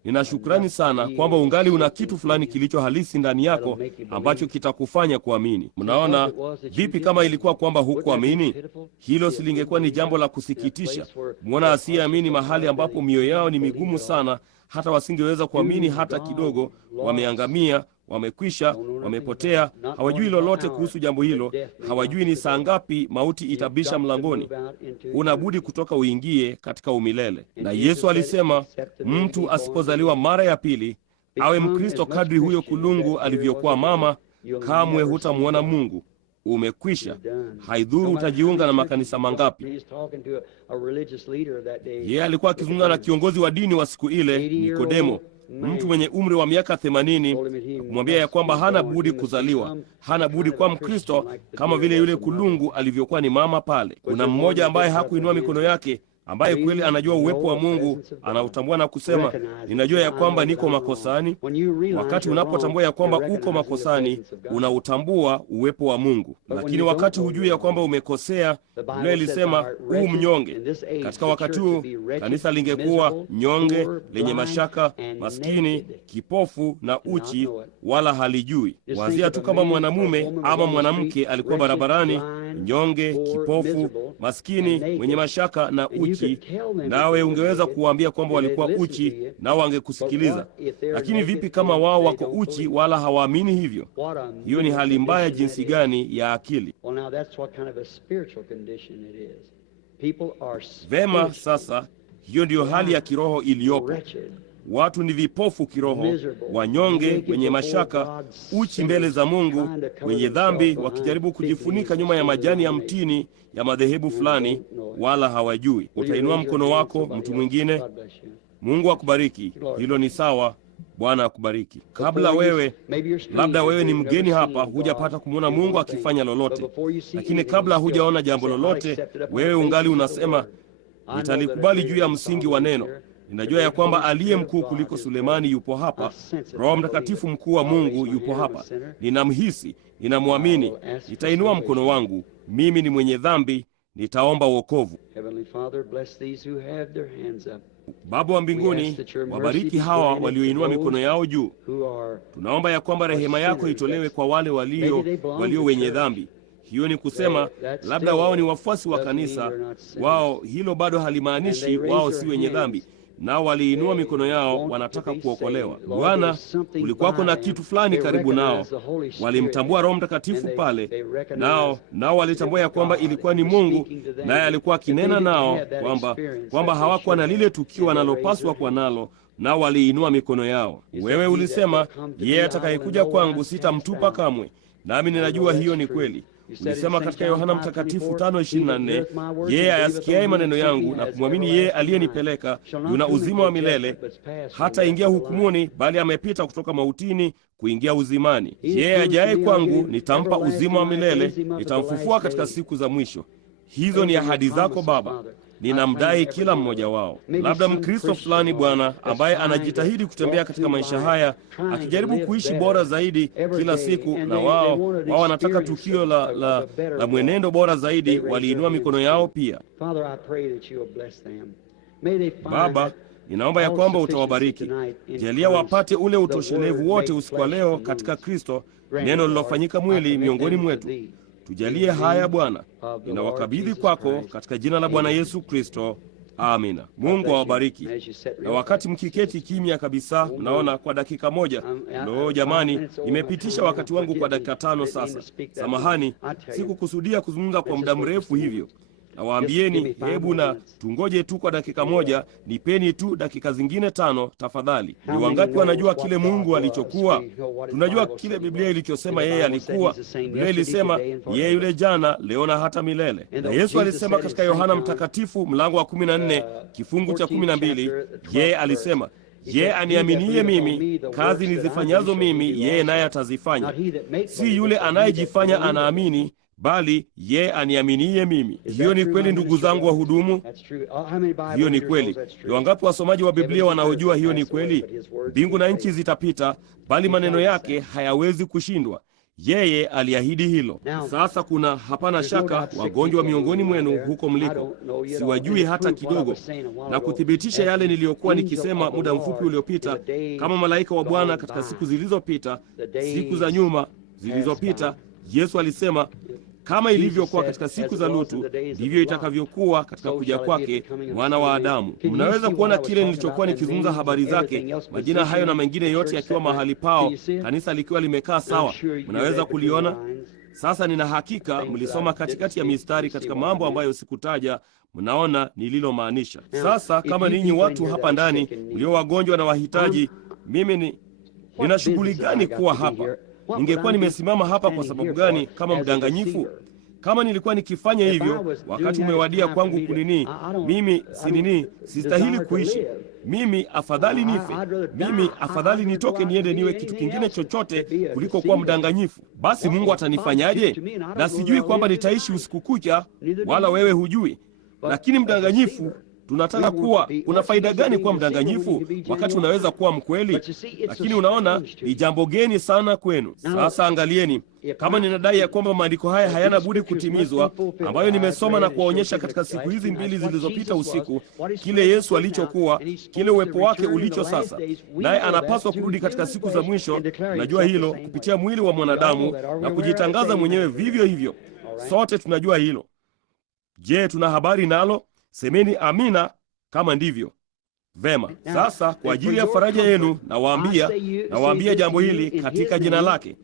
Nina shukrani sana kwamba ungali una kitu fulani kilicho halisi ndani yako ambacho kitakufanya kuamini. Mnaona vipi kama ilikuwa kwamba hukuamini? Hilo silingekuwa ni jambo la kusikitisha. Muona asiyeamini mahali ambapo mioyo yao ni migumu sana, hata wasingeweza kuamini hata kidogo. Wameangamia, wamekwisha, wamepotea, hawajui lolote kuhusu jambo hilo, hawajui ni saa ngapi mauti itabisha mlangoni. Unabudi kutoka uingie katika umilele. Na Yesu alisema, mtu asipozaliwa mara ya pili, awe Mkristo kadri huyo kulungu alivyokuwa mama, kamwe hutamwona Mungu. Umekwisha. Haidhuru utajiunga na makanisa mangapi. Yeye alikuwa akizungumza na kiongozi wa dini wa siku ile, Nikodemo, mtu mwenye umri wa miaka 80, kumwambia ya kwamba hana budi kuzaliwa, hana budi kuwa Mkristo kama vile yule kulungu alivyokuwa ni mama pale. Kuna mmoja ambaye hakuinua mikono yake, ambaye kweli anajua uwepo wa Mungu, anautambua na kusema, ninajua ya kwamba niko makosani. Wakati unapotambua ya kwamba uko makosani, unautambua uwepo wa Mungu. Lakini wakati hujui ya kwamba umekosea, Biblia ilisema mnyonge. Katika wakati huu kanisa lingekuwa nyonge, lenye mashaka, maskini, kipofu na uchi, wala halijui. Wazia tu kama mwanamume ama mwanamke alikuwa barabarani, nyonge, kipofu, maskini, mwenye mashaka na uchi, nawe ungeweza kuwaambia kwamba walikuwa uchi, nao wangekusikiliza. Lakini vipi kama wao wako uchi wala hawaamini hivyo? Hiyo ni hali mbaya jinsi gani ya akili. Vema, sasa hiyo ndiyo hali ya kiroho iliyopo. Watu ni vipofu kiroho, wanyonge, wenye mashaka, uchi mbele za Mungu, wenye dhambi, wakijaribu kujifunika nyuma ya majani ya mtini ya madhehebu fulani, wala hawajui. Utainua mkono wako, mtu mwingine. Mungu akubariki. Hilo ni sawa. Bwana akubariki. Labda wewe ni mgeni hapa, hujapata kumwona Mungu akifanya lolote, lakini kabla hujaona jambo lolote, wewe ungali unasema, nitalikubali juu ya msingi wa neno. Ninajua ya kwamba aliye mkuu kuliko Sulemani yupo hapa. Roho Mtakatifu mkuu wa Mungu yupo hapa. Ninamhisi, ninamwamini. Nitainua mkono wangu. Mimi ni mwenye dhambi, nitaomba wokovu. Heavenly Father, bless these who have their hands up. Baba wa mbinguni, wabariki hawa walioinua mikono yao juu. Tunaomba ya kwamba rehema yako itolewe kwa wale walio wenye dhambi. Hiyo ni kusema labda wao ni wafuasi wa kanisa, wao hilo bado halimaanishi wao si wenye dhambi. Nao waliinua mikono yao, wanataka kuokolewa. Bwana, kulikuwako na kitu fulani karibu nao. Walimtambua Roho Mtakatifu pale, nao walitambua ya kwamba ilikuwa ni Mungu, naye alikuwa akinena nao, kwamba hawakuwa na lile tukio wanalopaswa kwa nalo, nao waliinua mikono yao. Wewe ulisema, yeye atakayekuja kwangu sitamtupa kamwe. Nami ninajua hiyo ni kweli. Ulisema katika Yohana Mtakatifu 5:24, yeye ayasikiaye maneno yangu na kumwamini yeye aliyenipeleka yuna uzima wa milele, hata ingia hukumuni, bali amepita kutoka mautini kuingia uzimani. Yeye ajaye kwangu nitampa uzima wa milele, nitamfufua katika siku za mwisho. Hizo ni ahadi zako Baba. Ninamdai kila mmoja wao. Labda Mkristo fulani Bwana, ambaye anajitahidi kutembea katika maisha haya, akijaribu kuishi bora zaidi kila siku, na wao wanataka tukio la mwenendo bora zaidi, waliinua mikono yao pia. Baba, ninaomba ya kwamba utawabariki. Jalia wapate ule utoshelevu wote usiku wa leo katika Kristo, neno lilofanyika mwili miongoni mwetu. Tujalie haya Bwana, ninawakabidhi kwako katika jina la Bwana Yesu Kristo. Amina. Mungu awabariki. Na wakati mkiketi kimya kabisa, mnaona kwa dakika moja. Jamani, nimepitisha wakati wangu kwa dakika 5 sasa. Samahani, sikukusudia kuzungumza kwa muda mrefu hivyo. Na waambieni, hebu na tungoje tu kwa dakika moja, nipeni tu dakika zingine 5 tafadhali. Ni wangapi wanajua kile Mungu alichokuwa? Tunajua kile Biblia ilichosema yeye alikuwa. Biblia ilisema yeye yule jana, leo na hata milele. Na Yesu alisema katika Yohana Mtakatifu mlango wa 14 kifungu cha 12, yeye alisema, yeye aniaminie mimi, kazi nizifanyazo mimi yeye naye atazifanya. Si yule anayejifanya anaamini, bali ye aniaminie mimi. Hiyo ni kweli ndugu zangu wahudumu? Hiyo ni kweli. Ni wangapi wasomaji wa Biblia wanaojua hiyo ni kweli? Mbingu na nchi zitapita, bali maneno yake hayawezi kushindwa. Yeye aliahidi hilo. Sasa kuna hapana shaka wagonjwa miongoni mwenu huko mliko. Siwajui hata kidogo. Na kuthibitisha yale niliyokuwa nikisema muda mfupi uliopita, kama malaika wa Bwana katika siku zilizopita, siku za nyuma zilizopita, Yesu alisema, kama ilivyokuwa katika siku za Lutu, ndivyo itakavyokuwa katika kuja kwake Mwana wa Adamu. Mnaweza kuona kile nilichokuwa nikizungumza habari zake, majina hayo na mengine yote yakiwa mahali pao, kanisa likiwa limekaa sawa. Mnaweza kuliona? Sasa nina hakika mlisoma katikati ya mistari katika mambo ambayo sikutaja. Mnaona nililomaanisha. Sasa kama ninyi watu hapa ndani mlio wagonjwa na wahitaji, mimi nina shughuli gani kuwa hapa? Ningekuwa nimesimama hapa kwa sababu gani kama mdanganyifu? Kama nilikuwa nikifanya hivyo, wakati umewadia kwangu kunini, mimi sistahili kuishi. Mimi afadhali nife. Mimi afadhali nitoke niende niwe kitu kingine chochote kuliko kuwa mdanganyifu. Basi Mungu atanifanyaje? Na sijui kwamba nitaishi usiku kucha, wala wewe hujui. Lakini mdanganyifu, tunataka kuwa, una faida gani kuwa mdanganyifu wakati unaweza kuwa mkweli? Lakini unaona, ni jambo geni sana kwenu. Sasa angalieni, kama ninadai ya kwamba maandiko haya hayana budi kutimizwa, ambayo nimesoma na kuwaonyesha katika siku hizi 2 zilizopita usiku, kile Yesu alichokuwa, kile uwepo wake ulicho sasa, naye anapaswa kurudi katika siku za mwisho. Najua hilo kupitia mwili wa mwanadamu na kujitangaza mwenyewe vivyo hivyo. Sote tunajua hilo. Je, tuna habari nalo? Semeni amina kama ndivyo. Vema. Sasa kwa ajili ya faraja yenu nawaambia jambo hili katika jina lake.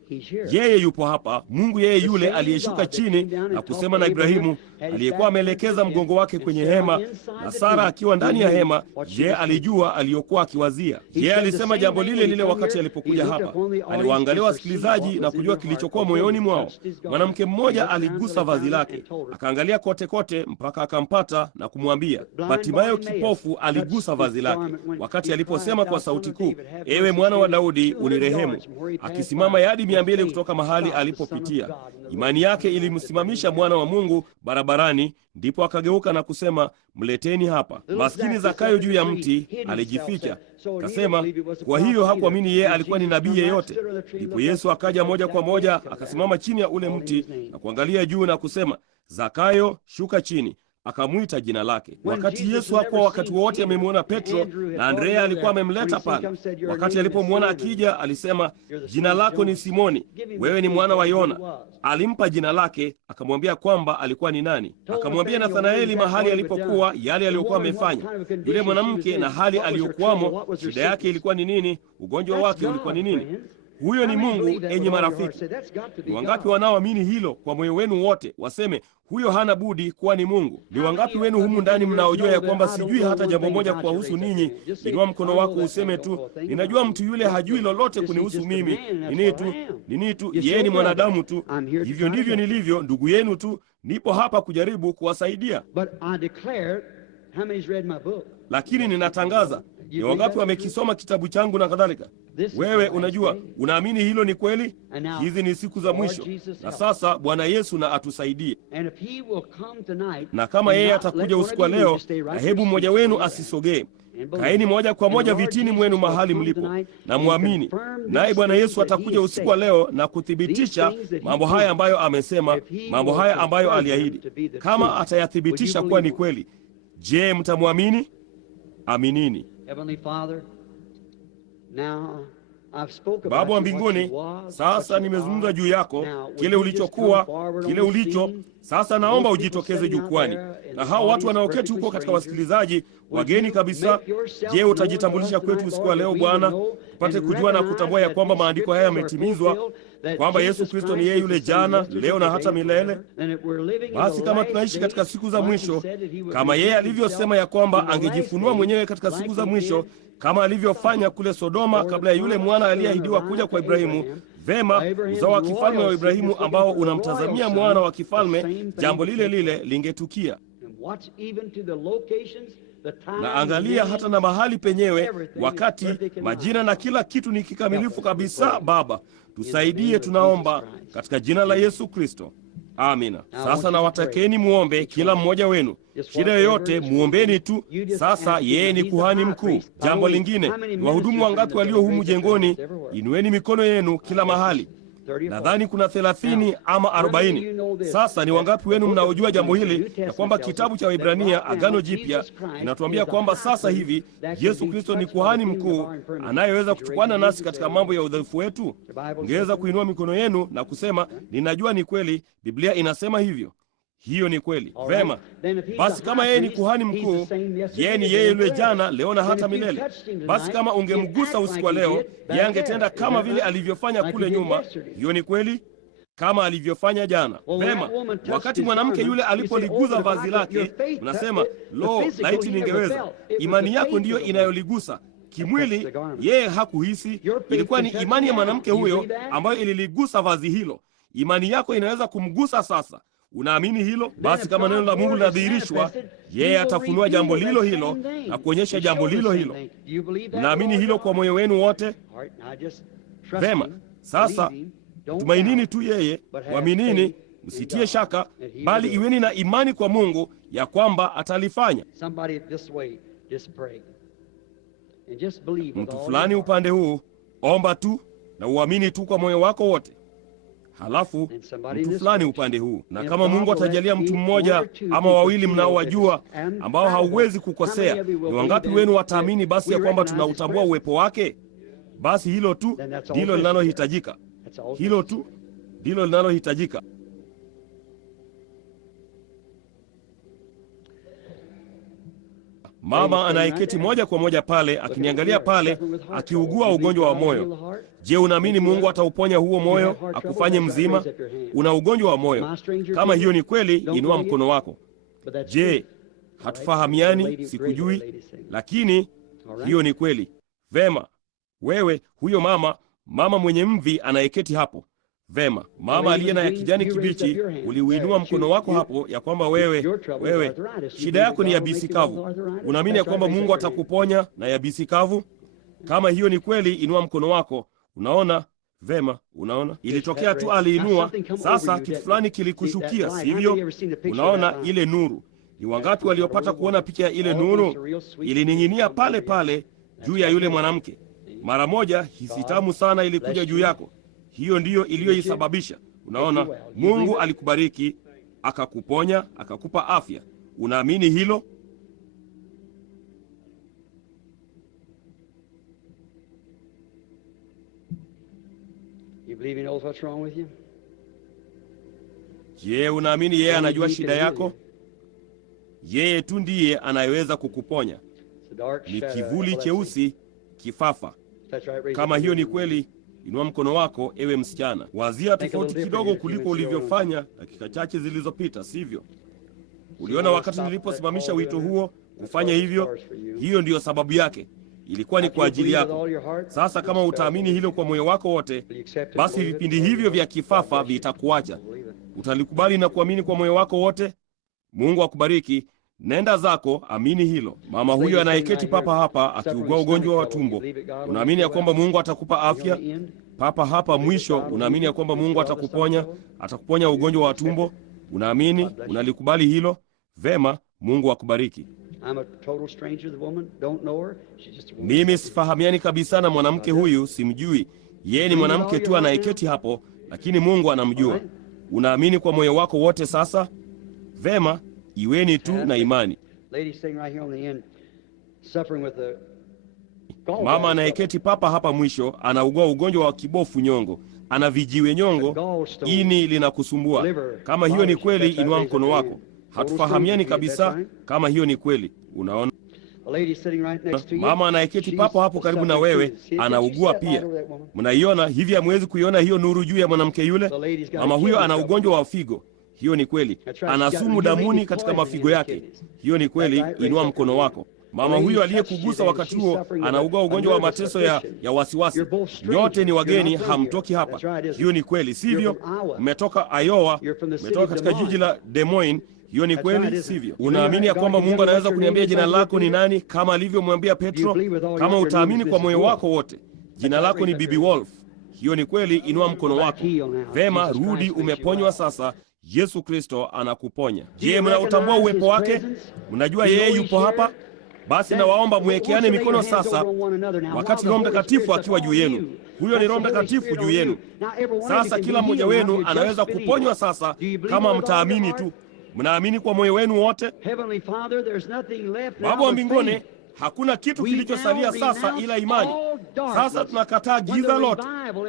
Yeye yupo hapa, Mungu yeye yule aliyeshuka chini na kusema na Ibrahimu, aliyekuwa ameelekeza mgongo wake kwenye hema, na Sara akiwa ndani ya hema. Yeye alijua aliyokuwa akiwazia. Yeye alisema jambo lile lile wakati alipokuja hapa. Aliwaangalia wasikilizaji na kujua kilichokuwa moyoni mwao. Mwanamke mmoja aligusa vazi lake, akaangalia kote kote mpaka akampata na kumwambia. Batimayo kipofu aligusa vazi lake wakati aliposema kwa sauti kuu, ewe mwana wa Daudi, unirehemu, akisimama yadi 200 kutoka mahali alipopitia. Imani yake ilimsimamisha mwana wa Mungu barabarani, ndipo akageuka na kusema, mleteni hapa. Maskini Zakayo juu ya mti alijificha. Kasema, kwa hiyo hakuamini yeye alikuwa ni nabii yeyote. Ndipo Yesu akaja moja kwa moja, akasimama chini ya ule mti na kuangalia juu na kusema, Zakayo, shuka chini. Akamwita jina lake. Wakati Yesu hakuwa wakati wote amemwona Petro, na Andrea alikuwa amemleta pale. Wakati alipomwona akija, alisema, jina lako ni Simoni, wewe ni mwana wa Yona. Alimpa jina lake, akamwambia kwamba alikuwa ni nani. Akamwambia Nathanaeli mahali alipokuwa, yale aliyokuwa amefanya. Yule mwanamke na hali aliyokuwamo, shida yake ilikuwa ni nini? Ugonjwa wake ulikuwa ni nini? Huyo ni Mungu, enyi marafiki. Ni wangapi wanaoamini hilo kwa moyo wenu wote, waseme huyo hana budi kuwa ni Mungu? Ni wangapi wenu humu ndani mnaojua ya kwamba sijui hata jambo moja kuwahusu ninyi? Inua mkono wako useme tu, ninajua mtu yule hajui lolote kunihusu mimi. Nini tu, yeye ni mwanadamu tu. Hivyo ndivyo nilivyo, ndugu yenu tu. Nipo hapa kujaribu kuwasaidia. Lakini ninatangaza, ni wangapi wamekisoma kitabu changu na kadhalika? Wewe unajua, unaamini hilo ni kweli? Hizi ni siku za mwisho, na sasa Bwana Yesu na atusaidie. Na kama yeye atakuja usiku wa leo, na hebu mmoja wenu asisogee. Kaeni moja kwa moja vitini mwenu mahali mlipo, na muamini. Naye Bwana Yesu atakuja usiku wa leo na kuthibitisha mambo haya ambayo amesema, mambo haya ambayo aliahidi. Kama atayathibitisha kuwa ni kweli, je, mtamwamini? Aminini. Baba wa mbinguni, sasa nimezungumza juu yako, kile ulichokuwa, kile ulicho. Sasa naomba ujitokeze jukwani, na hao watu wanaoketi huko katika wasikilizaji, wageni kabisa. Je, utajitambulisha kwetu usiku wa leo Bwana, tupate kujua na kutambua ya kwamba maandiko haya yametimizwa, kwamba Yesu Kristo ni yeye yule jana, leo na hata milele. Basi kama tunaishi katika siku za mwisho, kama yeye alivyosema ya kwamba angejifunua mwenyewe katika siku za mwisho, kama alivyofanya kule Sodoma kabla ya yule mwana aliyeahidiwa kuja kwa Ibrahimu, vema, uzao wa kifalme wa Ibrahimu ambao unamtazamia mwana wa kifalme, jambo lile lile lingetukia. Na angalia hata na mahali penyewe, wakati, majina na kila kitu ni kikamilifu kabisa. Baba, tusaidie, tunaomba katika jina la Yesu Kristo. Amina. Sasa nawatakeni muombe kila mmoja wenu. Shida yoyote muombeni tu. Sasa yeye ni kuhani mkuu. Jambo lingine, ni wahudumu wangapi walio humu jengoni? Inueni mikono yenu kila mahali. Nadhani kuna 30 ama 40. Sasa ni wangapi wenu mnaojua jambo hili, ya kwamba kitabu cha Waebrania Agano Jipya kinatuambia kwamba sasa hivi Yesu Kristo ni kuhani mkuu anayeweza kuchukana nasi katika mambo ya udhaifu wetu? Ungeweza kuinua mikono yenu na kusema, ninajua ni kweli, Biblia inasema hivyo. Hiyo ni kweli. Vema, basi kama yeye ni kuhani mkuu, yeye ni yeye yule jana, leo na hata milele. Basi kama ungemgusa usiku wa leo, yeye angetenda kama vile alivyofanya kule nyuma. Hiyo ni kweli, kama alivyofanya jana. Vema, wakati mwanamke yule alipoliguza vazi lake, unasema, lo, laiti ningeweza. Imani yako ndiyo inayoligusa. Kimwili yeye hakuhisi. Ilikuwa ni imani ya mwanamke huyo ambayo ililigusa vazi hilo. Imani yako inaweza kumgusa sasa. Unaamini hilo? Basi kama neno la Mungu linadhihirishwa, yeye atafunua jambo lilo hilo na kuonyesha jambo lilo hilo. Unaamini hilo kwa moyo wenu wote? Vema, sasa tumainini tu yeye, waaminini, msitie shaka, bali iweni na imani kwa Mungu ya kwamba atalifanya. Mtu fulani upande huu, omba tu na uamini tu kwa moyo wako wote. Halafu mtu fulani upande huu, na kama Mungu atajalia mtu mmoja ama wawili mnaowajua ambao hauwezi kukosea, ni wangapi wenu wataamini basi ya kwamba tunautambua uwepo wake? Basi hilo tu ndilo linalohitajika. Hilo tu ndilo linalohitajika. Mama anayeketi moja kwa moja pale akiniangalia pale akiugua ugonjwa wa moyo. Je, unaamini Mungu atauponya huo moyo akufanye mzima? Una ugonjwa wa moyo. Kama hiyo ni kweli, inua mkono wako. Je, hatufahamiani? Sikujui, lakini hiyo ni kweli. Vema, wewe huyo mama mwenye mvi anayeketi hapo. Vema, mama aliye na ya kijani kibichi, uliuinua mkono wako hapo ya kwamba wewe shida yako ni yabisi kavu. Unaamini ya kwamba Mungu atakuponya na yabisi kavu? Kama hiyo ni kweli, inua mkono wako. Unaona? Vema, unaona? Ilitokea tu aliinua, sasa kitu fulani kilikushukia, sivyo? Unaona ile nuru? Ni wangapi waliopata kuona picha ya ile nuru? Ilining'inia pale pale juu ya yule mwanamke. Mara moja hisi tamu sana ilikuja juu yako. Hiyo ndiyo iliyoisababisha. Unaona, Mungu alikubariki. akakuponya, akakupa afya. Unaamini hilo? You believe he knows what's wrong with you? Je, unaamini yeye anajua shida yako? Yeye tu ndiye anayeweza kukuponya. Ni kivuli cheusi, kifafa. Kama hiyo ni kweli, inua mkono wako, ewe msichana. Wazia tofauti kidogo kuliko ulivyofanya dakika chache zilizopita, sivyo? Uliona wakati niliposimamisha wito huo kufanya hivyo? Hiyo ndiyo sababu yake. Ilikuwa ni kwa ajili yako. Sasa kama utaamini hilo kwa moyo wako wote, basi vipindi hivyo vya kifafa vitakuacha. Utalikubali na kuamini kwa moyo wako wote? Mungu akubariki. Nenda zako, amini hilo. Mama huyo anayeketi papa hapa akiugua ugonjwa wa tumbo, unaamini ya kwamba Mungu atakupa afya? Papa hapa mwisho, unaamini ya kwamba Mungu atakuponya ugonjwa wa tumbo? Unaamini? Unalikubali hilo? Vema, Mungu akubariki. Mimi sifahamiani kabisa na mwanamke huyu, simjui. Yeye ni mwanamke tu anayeketi hapo, lakini Mungu anamjua. Unaamini kwa moyo wako wote sasa? Vema, iweni tu na imani. Mama anayeketi papa hapa mwisho anaugua ugonjwa wa kibofu nyongo, ana vijiwe nyongo, ini linakusumbua. Kama hiyo ni kweli, inua mkono wako. Hatufahamiani kabisa kama hiyo ni kweli. Unaona? Mama anayeketi papo hapo karibu na wewe anaugua pia. Mnaiona hivi? Hamwezi kuiona hiyo nuru juu ya mwanamke yule? Mama huyo ana ugonjwa wa figo. Hiyo ni kweli. Ana sumu damuni katika mafigo yake. Hiyo ni kweli. Inua mkono wako. Mama huyo aliyekugusa wakati huo anaugua ugonjwa wa mateso ya wasiwasi. Nyote ni wageni, hamtoki hapa. Hiyo ni kweli, sivyo? Mmetoka Iowa, mmetoka katika jiji la Des Moines. Hiyo ni kweli, sivyo? Unaamini ya kwamba Mungu anaweza kuniambia jina lako ni nani, kama alivyomwambia Petro? Kama utaamini kwa moyo wako wote, jina lako ni Bibi Wolf. Hiyo ni kweli. Inua mkono wako. Vema, rudi, umeponywa sasa. Yesu Kristo anakuponya. Je, mnautambua uwepo wake? Mnajua yeye yupo hapa? Basi nawaomba mwekeane mikono sasa, wakati Roho Mtakatifu akiwa juu yenu. Huyo ni Roho Mtakatifu juu yenu. Sasa kila mmoja wenu anaweza kuponywa sasa, kama mtaamini tu. Mnaamini kwa moyo wenu wote? Baba wa mbinguni, hakuna kitu kilichosalia sasa ila imani. Sasa tunakataa giza lote.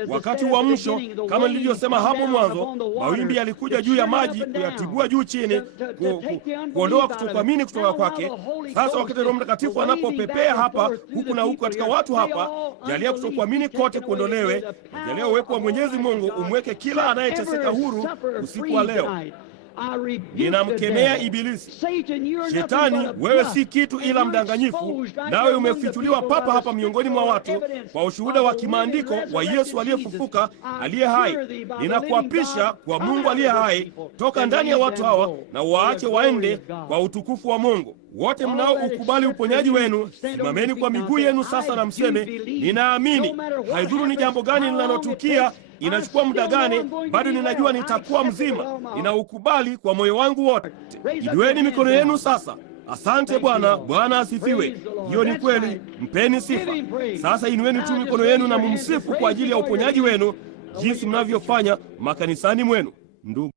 Wakati wa mwisho, kama nilivyosema hapo mwanzo, mawimbi yalikuja juu ya maji kuyatibua juu chini, kuondoa kutokuamini kutoka kwake. Sasa wakati Roho Mtakatifu anapopepea hapa huku na huku katika watu hapa, jalia kutokuamini kote kuondolewe. Jalia uwepo wa Mwenyezi Mungu umweke kila anayeteseka huru usiku wa leo. Ninamkemea Ibilisi. Shetani, wewe si kitu ila mdanganyifu, nawe umefichuliwa papa hapa miongoni mwa watu kwa ushuhuda wa kimaandiko wa Yesu aliyefufuka, aliye hai. Ninakuapisha kwa Mungu aliye hai, toka ndani ya watu hawa na waache waende kwa utukufu wa Mungu. Wote mnao ukubali uponyaji wenu, simameni kwa miguu yenu sasa na mseme, ninaamini. Haidhuru ni jambo gani linalotukia, inachukua muda gani, bado ninajua nitakuwa mzima. Ninaukubali kwa moyo wangu wote. Inueni mikono yenu sasa. Asante Bwana. Bwana asifiwe. Hiyo ni kweli. Mpeni sifa. Sasa inueni tu mikono yenu na mumsifu kwa ajili ya uponyaji wenu, jinsi mnavyofanya makanisani mwenu. Ndugu